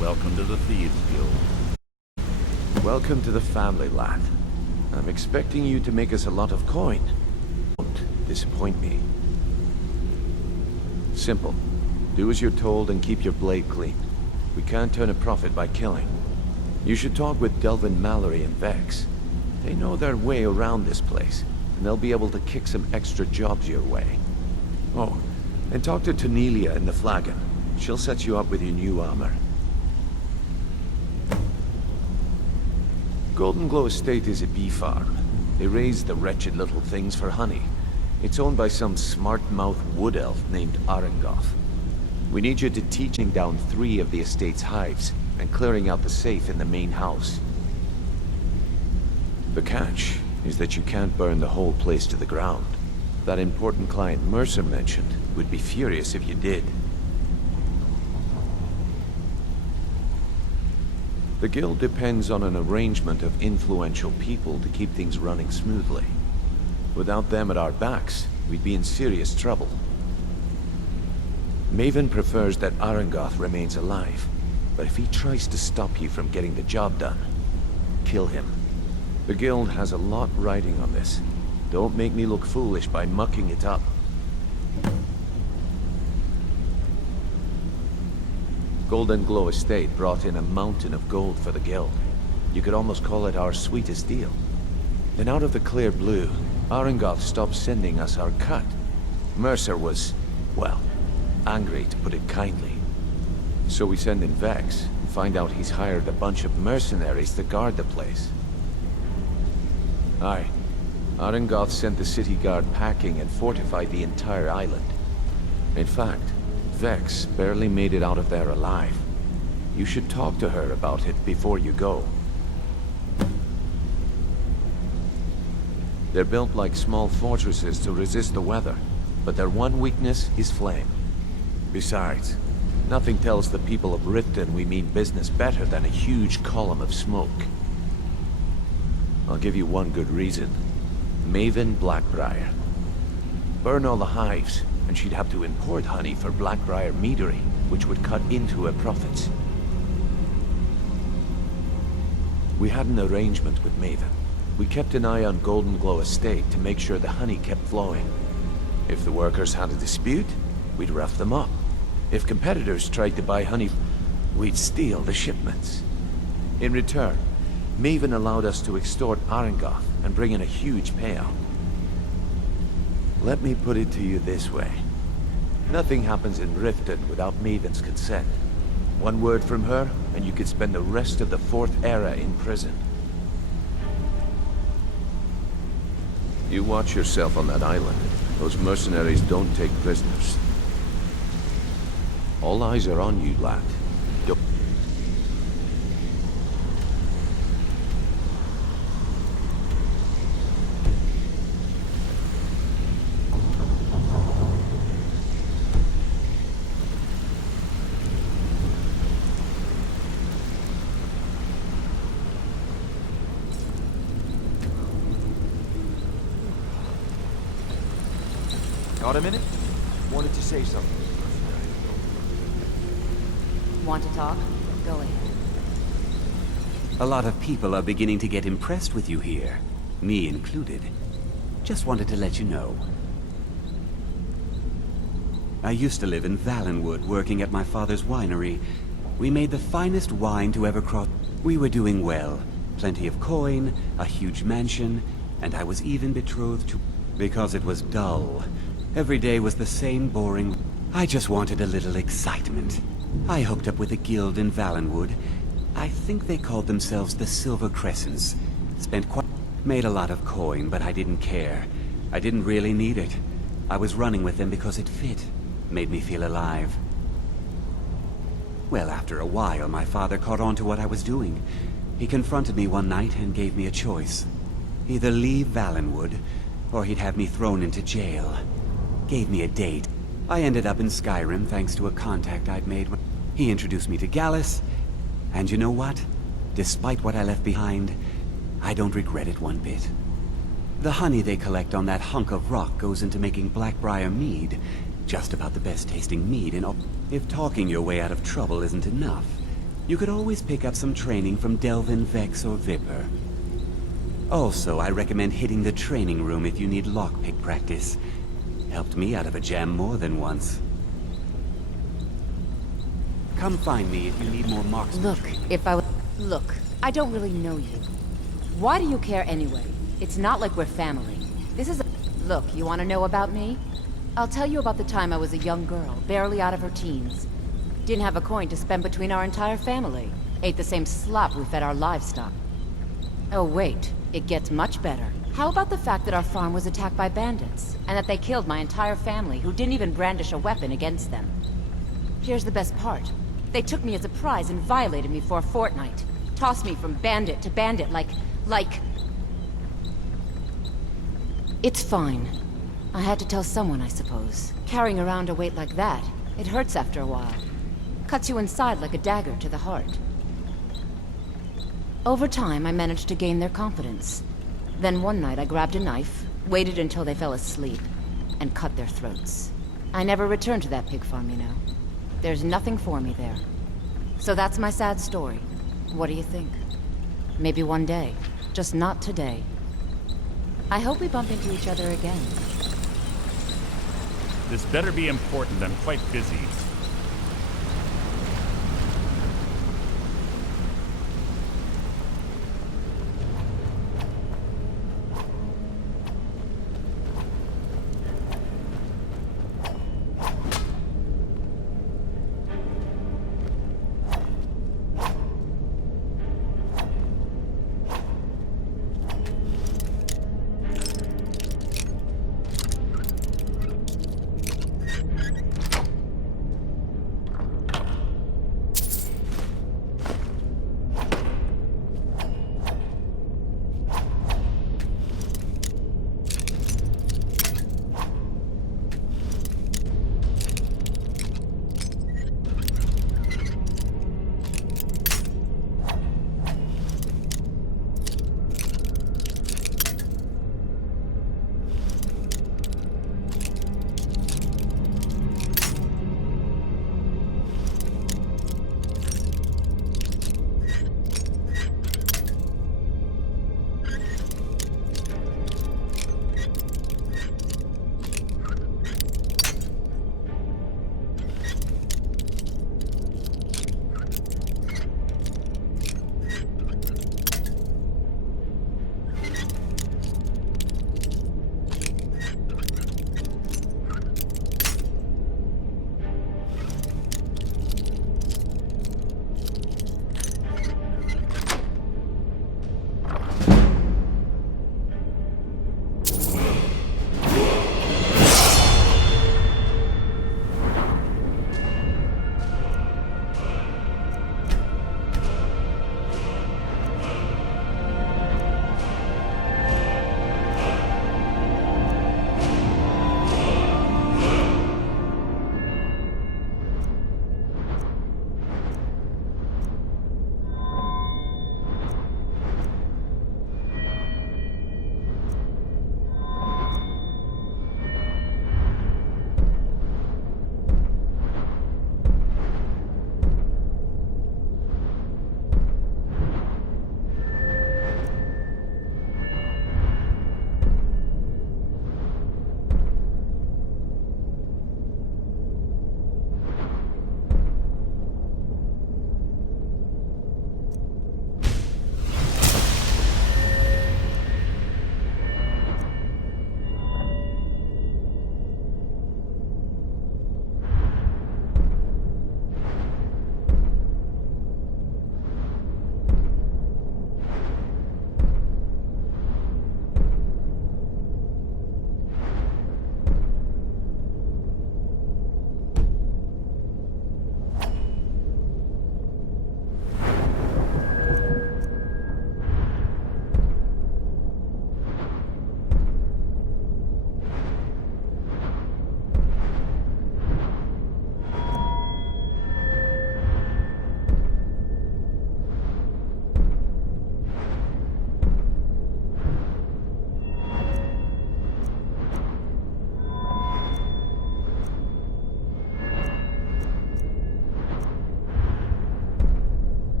Welcome to the Thieves Guild. Welcome to the family, lad. I'm expecting you to make us a lot of coin. Don't disappoint me. Simple. Do as you're told and keep your blade clean. We can't turn a profit by killing. You should talk with Delvin Mallory and Vex. They know their way around this place, and they'll be able to kick some extra jobs your way. Oh, and talk to Tanelia in the Flagon. She'll set you up with your new armor. Golden Glow Estate is a bee farm. They raise the wretched little things for honey. It's owned by some smart-mouthed wood elf named Arengoth. We need you to teaching down 3 of the estate's hives, and clearing out the safe in the main house. The catch is that you can't burn the whole place to the ground. That important client Mercer mentioned would be furious if you did. The guild depends on an arrangement of influential people to keep things running smoothly. Without them at our backs, we'd be in serious trouble. Maven prefers that Arengoth remains alive, but if he tries to stop you from getting the job done, kill him. The guild has a lot riding on this. Don't make me look foolish by mucking it up. Golden Glow Estate brought in a mountain of gold for the guild. You could almost call it our sweetest deal. Then out of the clear blue, Arengoth stopped sending us our cut. Mercer was, well, angry to put it kindly. So we send in Vex and find out he's hired a bunch of mercenaries to guard the place. Aye, Arengoth sent the city guard packing and fortified the entire island. In fact, Vex barely made it out of there alive. You should talk to her about it before you go. They're built like small fortresses to resist the weather, but their one weakness is flame. Besides, nothing tells the people of Riften we mean business better than a huge column of smoke. I'll give you one good reason. Maven Blackbriar. Burn all the hives, and she'd have to import honey for Blackbriar meadery, which would cut into her profits. We had an arrangement with Maven. We kept an eye on Golden Glow Estate to make sure the honey kept flowing. If the workers had a dispute, we'd rough them up. If competitors tried to buy honey, we'd steal the shipments. In return, Maven allowed us to extort Arengoth and bring in a huge payout. Let me put it to you this way. Nothing happens in Riften without Maven's consent. One word from her, and you could spend the rest of the 4th era in prison. You watch yourself on that island. Those mercenaries don't take prisoners. All eyes are on you, lad. Don't... Got a minute? Wanted to say something. Want to talk? Go ahead. A lot of people are beginning to get impressed with you here, me included. Just wanted to let you know. I used to live in Valenwood, working at my father's winery. We made the finest wine to ever cross. We were doing well. Plenty of coin, a huge mansion, and I was even betrothed to... Because it was dull. Every day was the same boring... I just wanted a little excitement. I hooked up with a guild in Valenwood. I think they called themselves the Silver Crescents. Made a lot of coin, but I didn't care. I didn't really need it. I was running with them because it fit. Made me feel alive. Well, after a while, my father caught on to what I was doing. He confronted me one night and gave me a choice. Either leave Valenwood, or he'd have me thrown into jail. Gave me a date. I ended up in SKYRIM thanks to a contact I'd made. He introduced me to Gallus, and you know what? Despite what I left behind, I don't regret it one bit. The honey they collect on that hunk of rock goes into making Blackbriar mead, just about the best tasting mead in all. If talking your way out of trouble isn't enough, you could always pick up some training from Delvin, Vex, or Viper. Also, I recommend hitting the training room if you need lockpick practice. Helped me out of a jam more than once. Come find me if you need more marksmanship. Look, I don't really know you. Why do you care anyway? It's not like we're family. Look, you want to know about me? I'll tell you about the time I was a young girl, barely out of her teens. Didn't have a coin to spend between our entire family. Ate the same slop we fed our livestock. Oh wait, it gets much better. How about the fact that our farm was attacked by bandits, and that they killed my entire family who didn't even brandish a weapon against them? Here's the best part. They took me as a prize and violated me for a fortnight. Tossed me from bandit to bandit like... It's fine. I had to tell someone, I suppose. Carrying around a weight like that, it hurts after a while. Cuts you inside like a dagger to the heart. Over time, I managed to gain their confidence. Then one night I grabbed a knife, waited until they fell asleep, and cut their throats. I never returned to that pig farm, you know. There's nothing for me there. So that's my sad story. What do you think? Maybe one day. Just not today. I hope we bump into each other again. This better be important. I'm quite busy.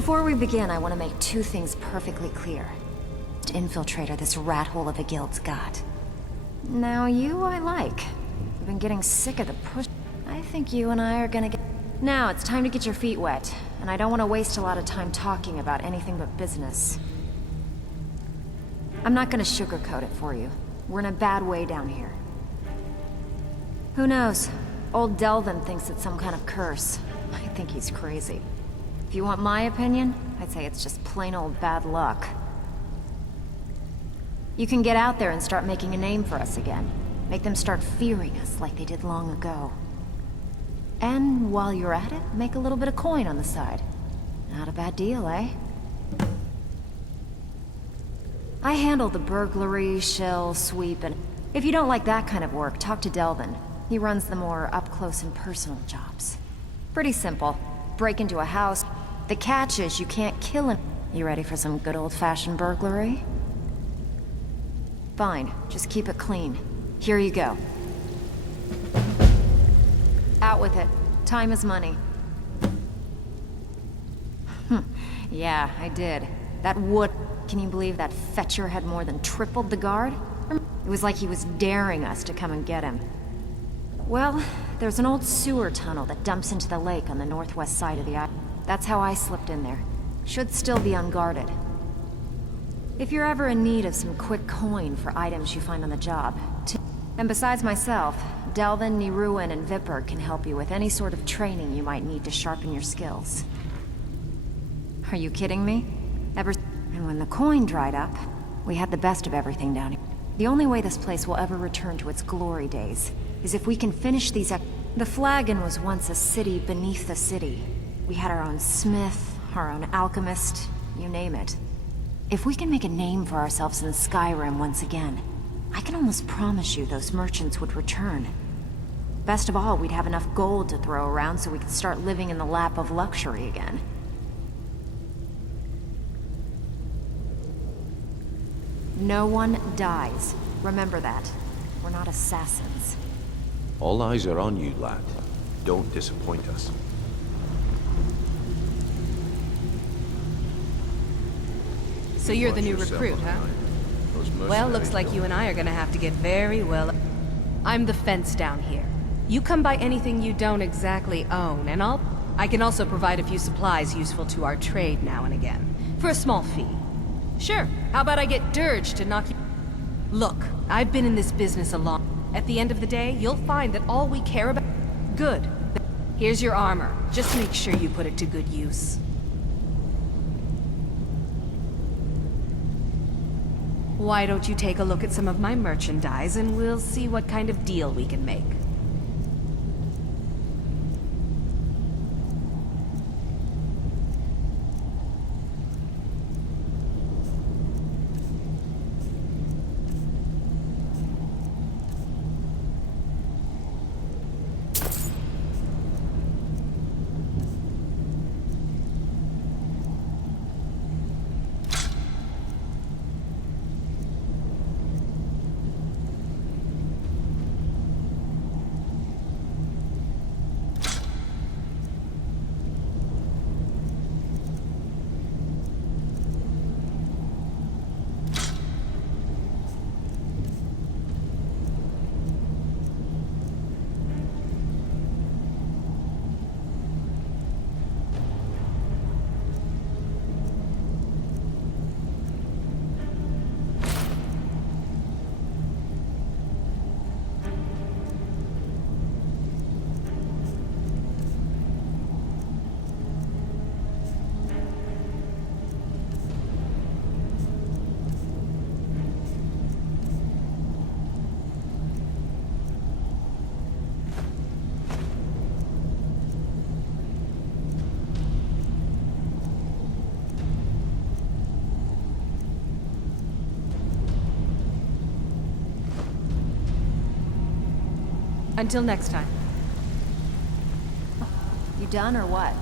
Before we begin, I want to make two things perfectly clear. Infiltrator this rat hole of a guild's got. Now you I like. I've been getting sick of the push. I think you and I are gonna get... Now it's time to get your feet wet, and I don't want to waste a lot of time talking about anything but business. I'm not gonna sugarcoat it for you. We're in a bad way down here. Who knows? Old Delvin thinks it's some kind of curse. I think he's crazy. If you want my opinion, I'd say it's just plain old bad luck. You can get out there and start making a name for us again. Make them start fearing us like they did long ago. And while you're at it, make a little bit of coin on the side. Not a bad deal, eh? I handle the burglary, shell, sweep, and... If you don't like that kind of work, talk to Delvin. He runs the more up-close and personal jobs. Pretty simple. Break into a house. The catch is you can't kill him. You ready for some good old-fashioned burglary? Fine. Just keep it clean. Here you go. Out with it. Time is money. Yeah, I did. That wood... Can you believe that fetcher had more than tripled the guard? It was like he was daring us to come and get him. Well, there's an old sewer tunnel that dumps into the lake on the northwest side of the island. That's how I slipped in there. Should still be unguarded. If you're ever in need of some quick coin for items you find on the job... And besides myself, Delvin, Niruin, and Vipper can help you with any sort of training you might need to sharpen your skills. Are you kidding me? And when the coin dried up, we had the best of everything down here. The only way this place will ever return to its glory days is if we can finish these The Flagon was once a city beneath the city. We had our own smith, our own alchemist, you name it. If we can make a name for ourselves in Skyrim once again, I can almost promise you those merchants would return. Best of all, we'd have enough gold to throw around so we could start living in the lap of luxury again. No one dies. Remember that. We're not assassins. All eyes are on you, lad. Don't disappoint us. So you're the new recruit, huh? Well, looks like you and I are gonna have to get very well... I'm the fence down here. You come by anything you don't exactly own, and I can also provide a few supplies useful to our trade now and again. For a small fee. Sure, how about I get Dirge to knock you... Look, I've been in this business a long... At the end of the day, you'll find that all we care about... Good. Here's your armor. Just make sure you put it to good use. Why don't you take a look at some of my merchandise and we'll see what kind of deal we can make. Until next time. You done or what?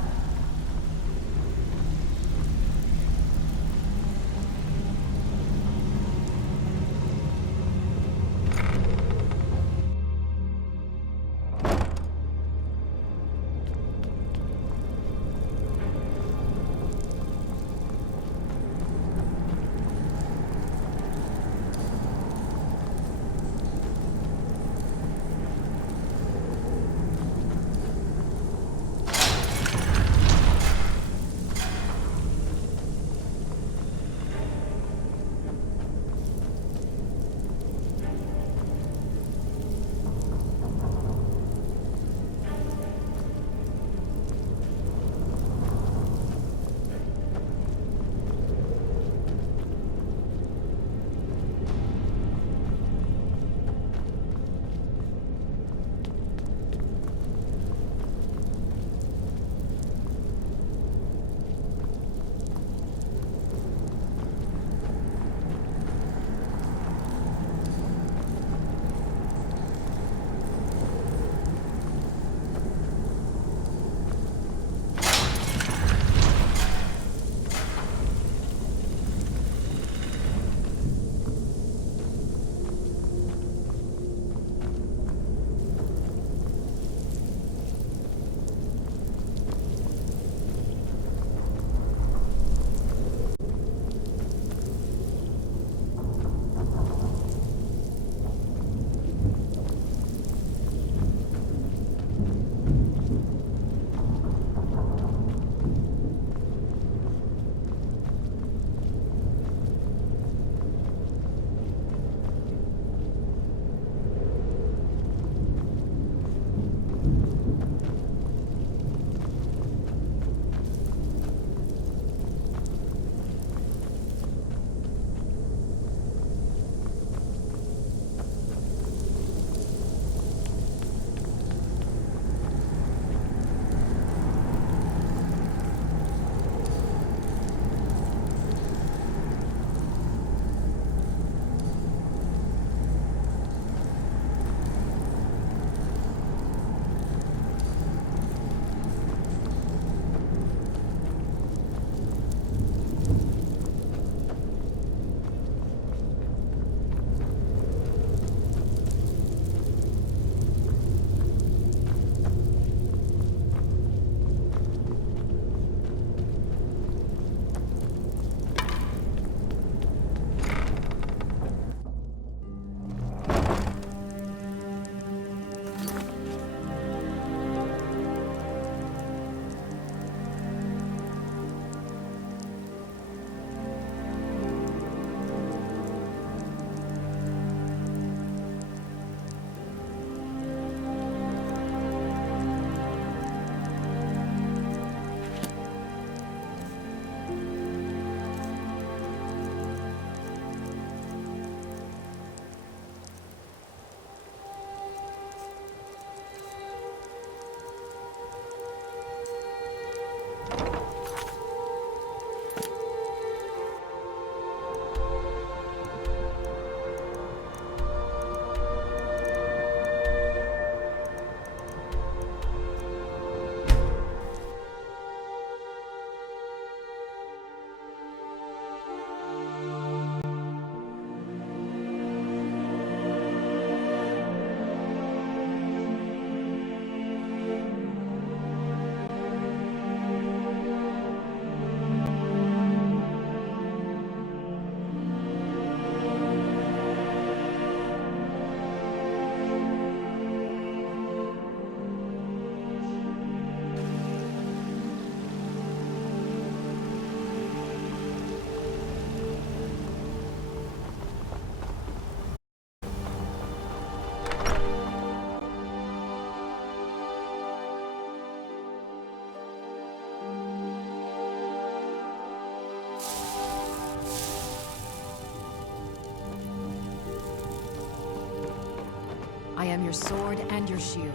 am your sword and your shield.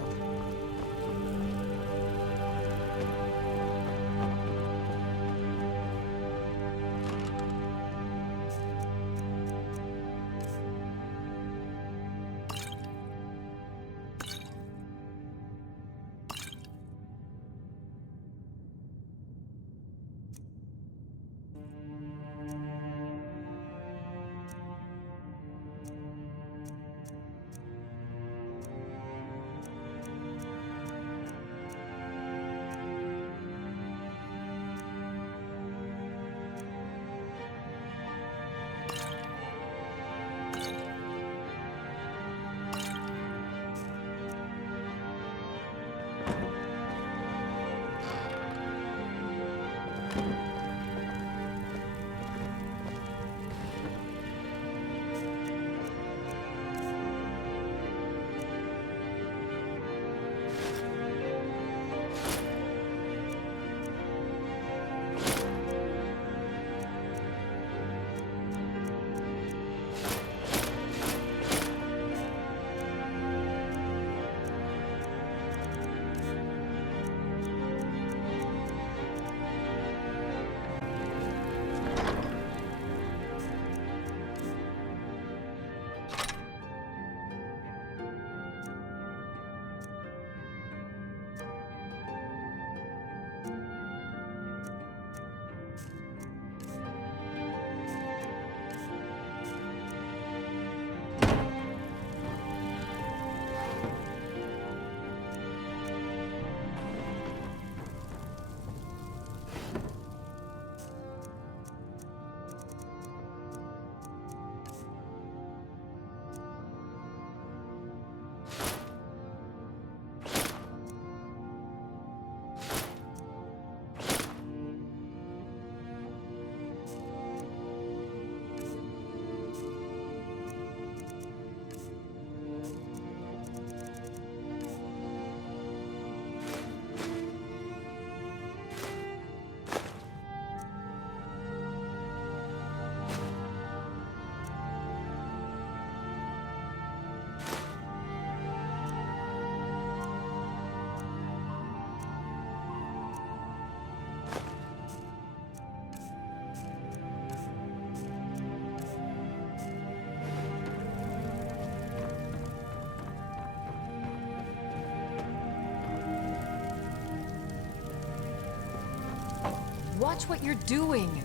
Watch what you're doing!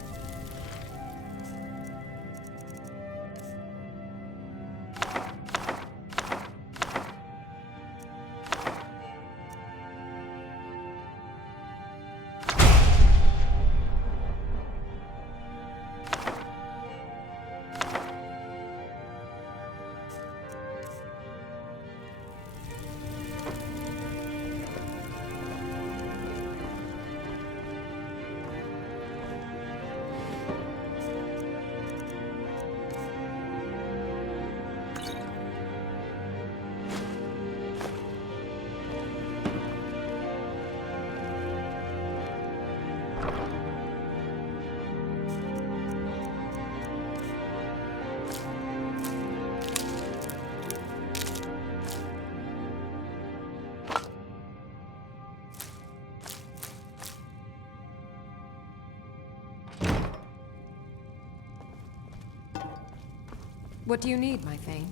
What do you need, my Thane?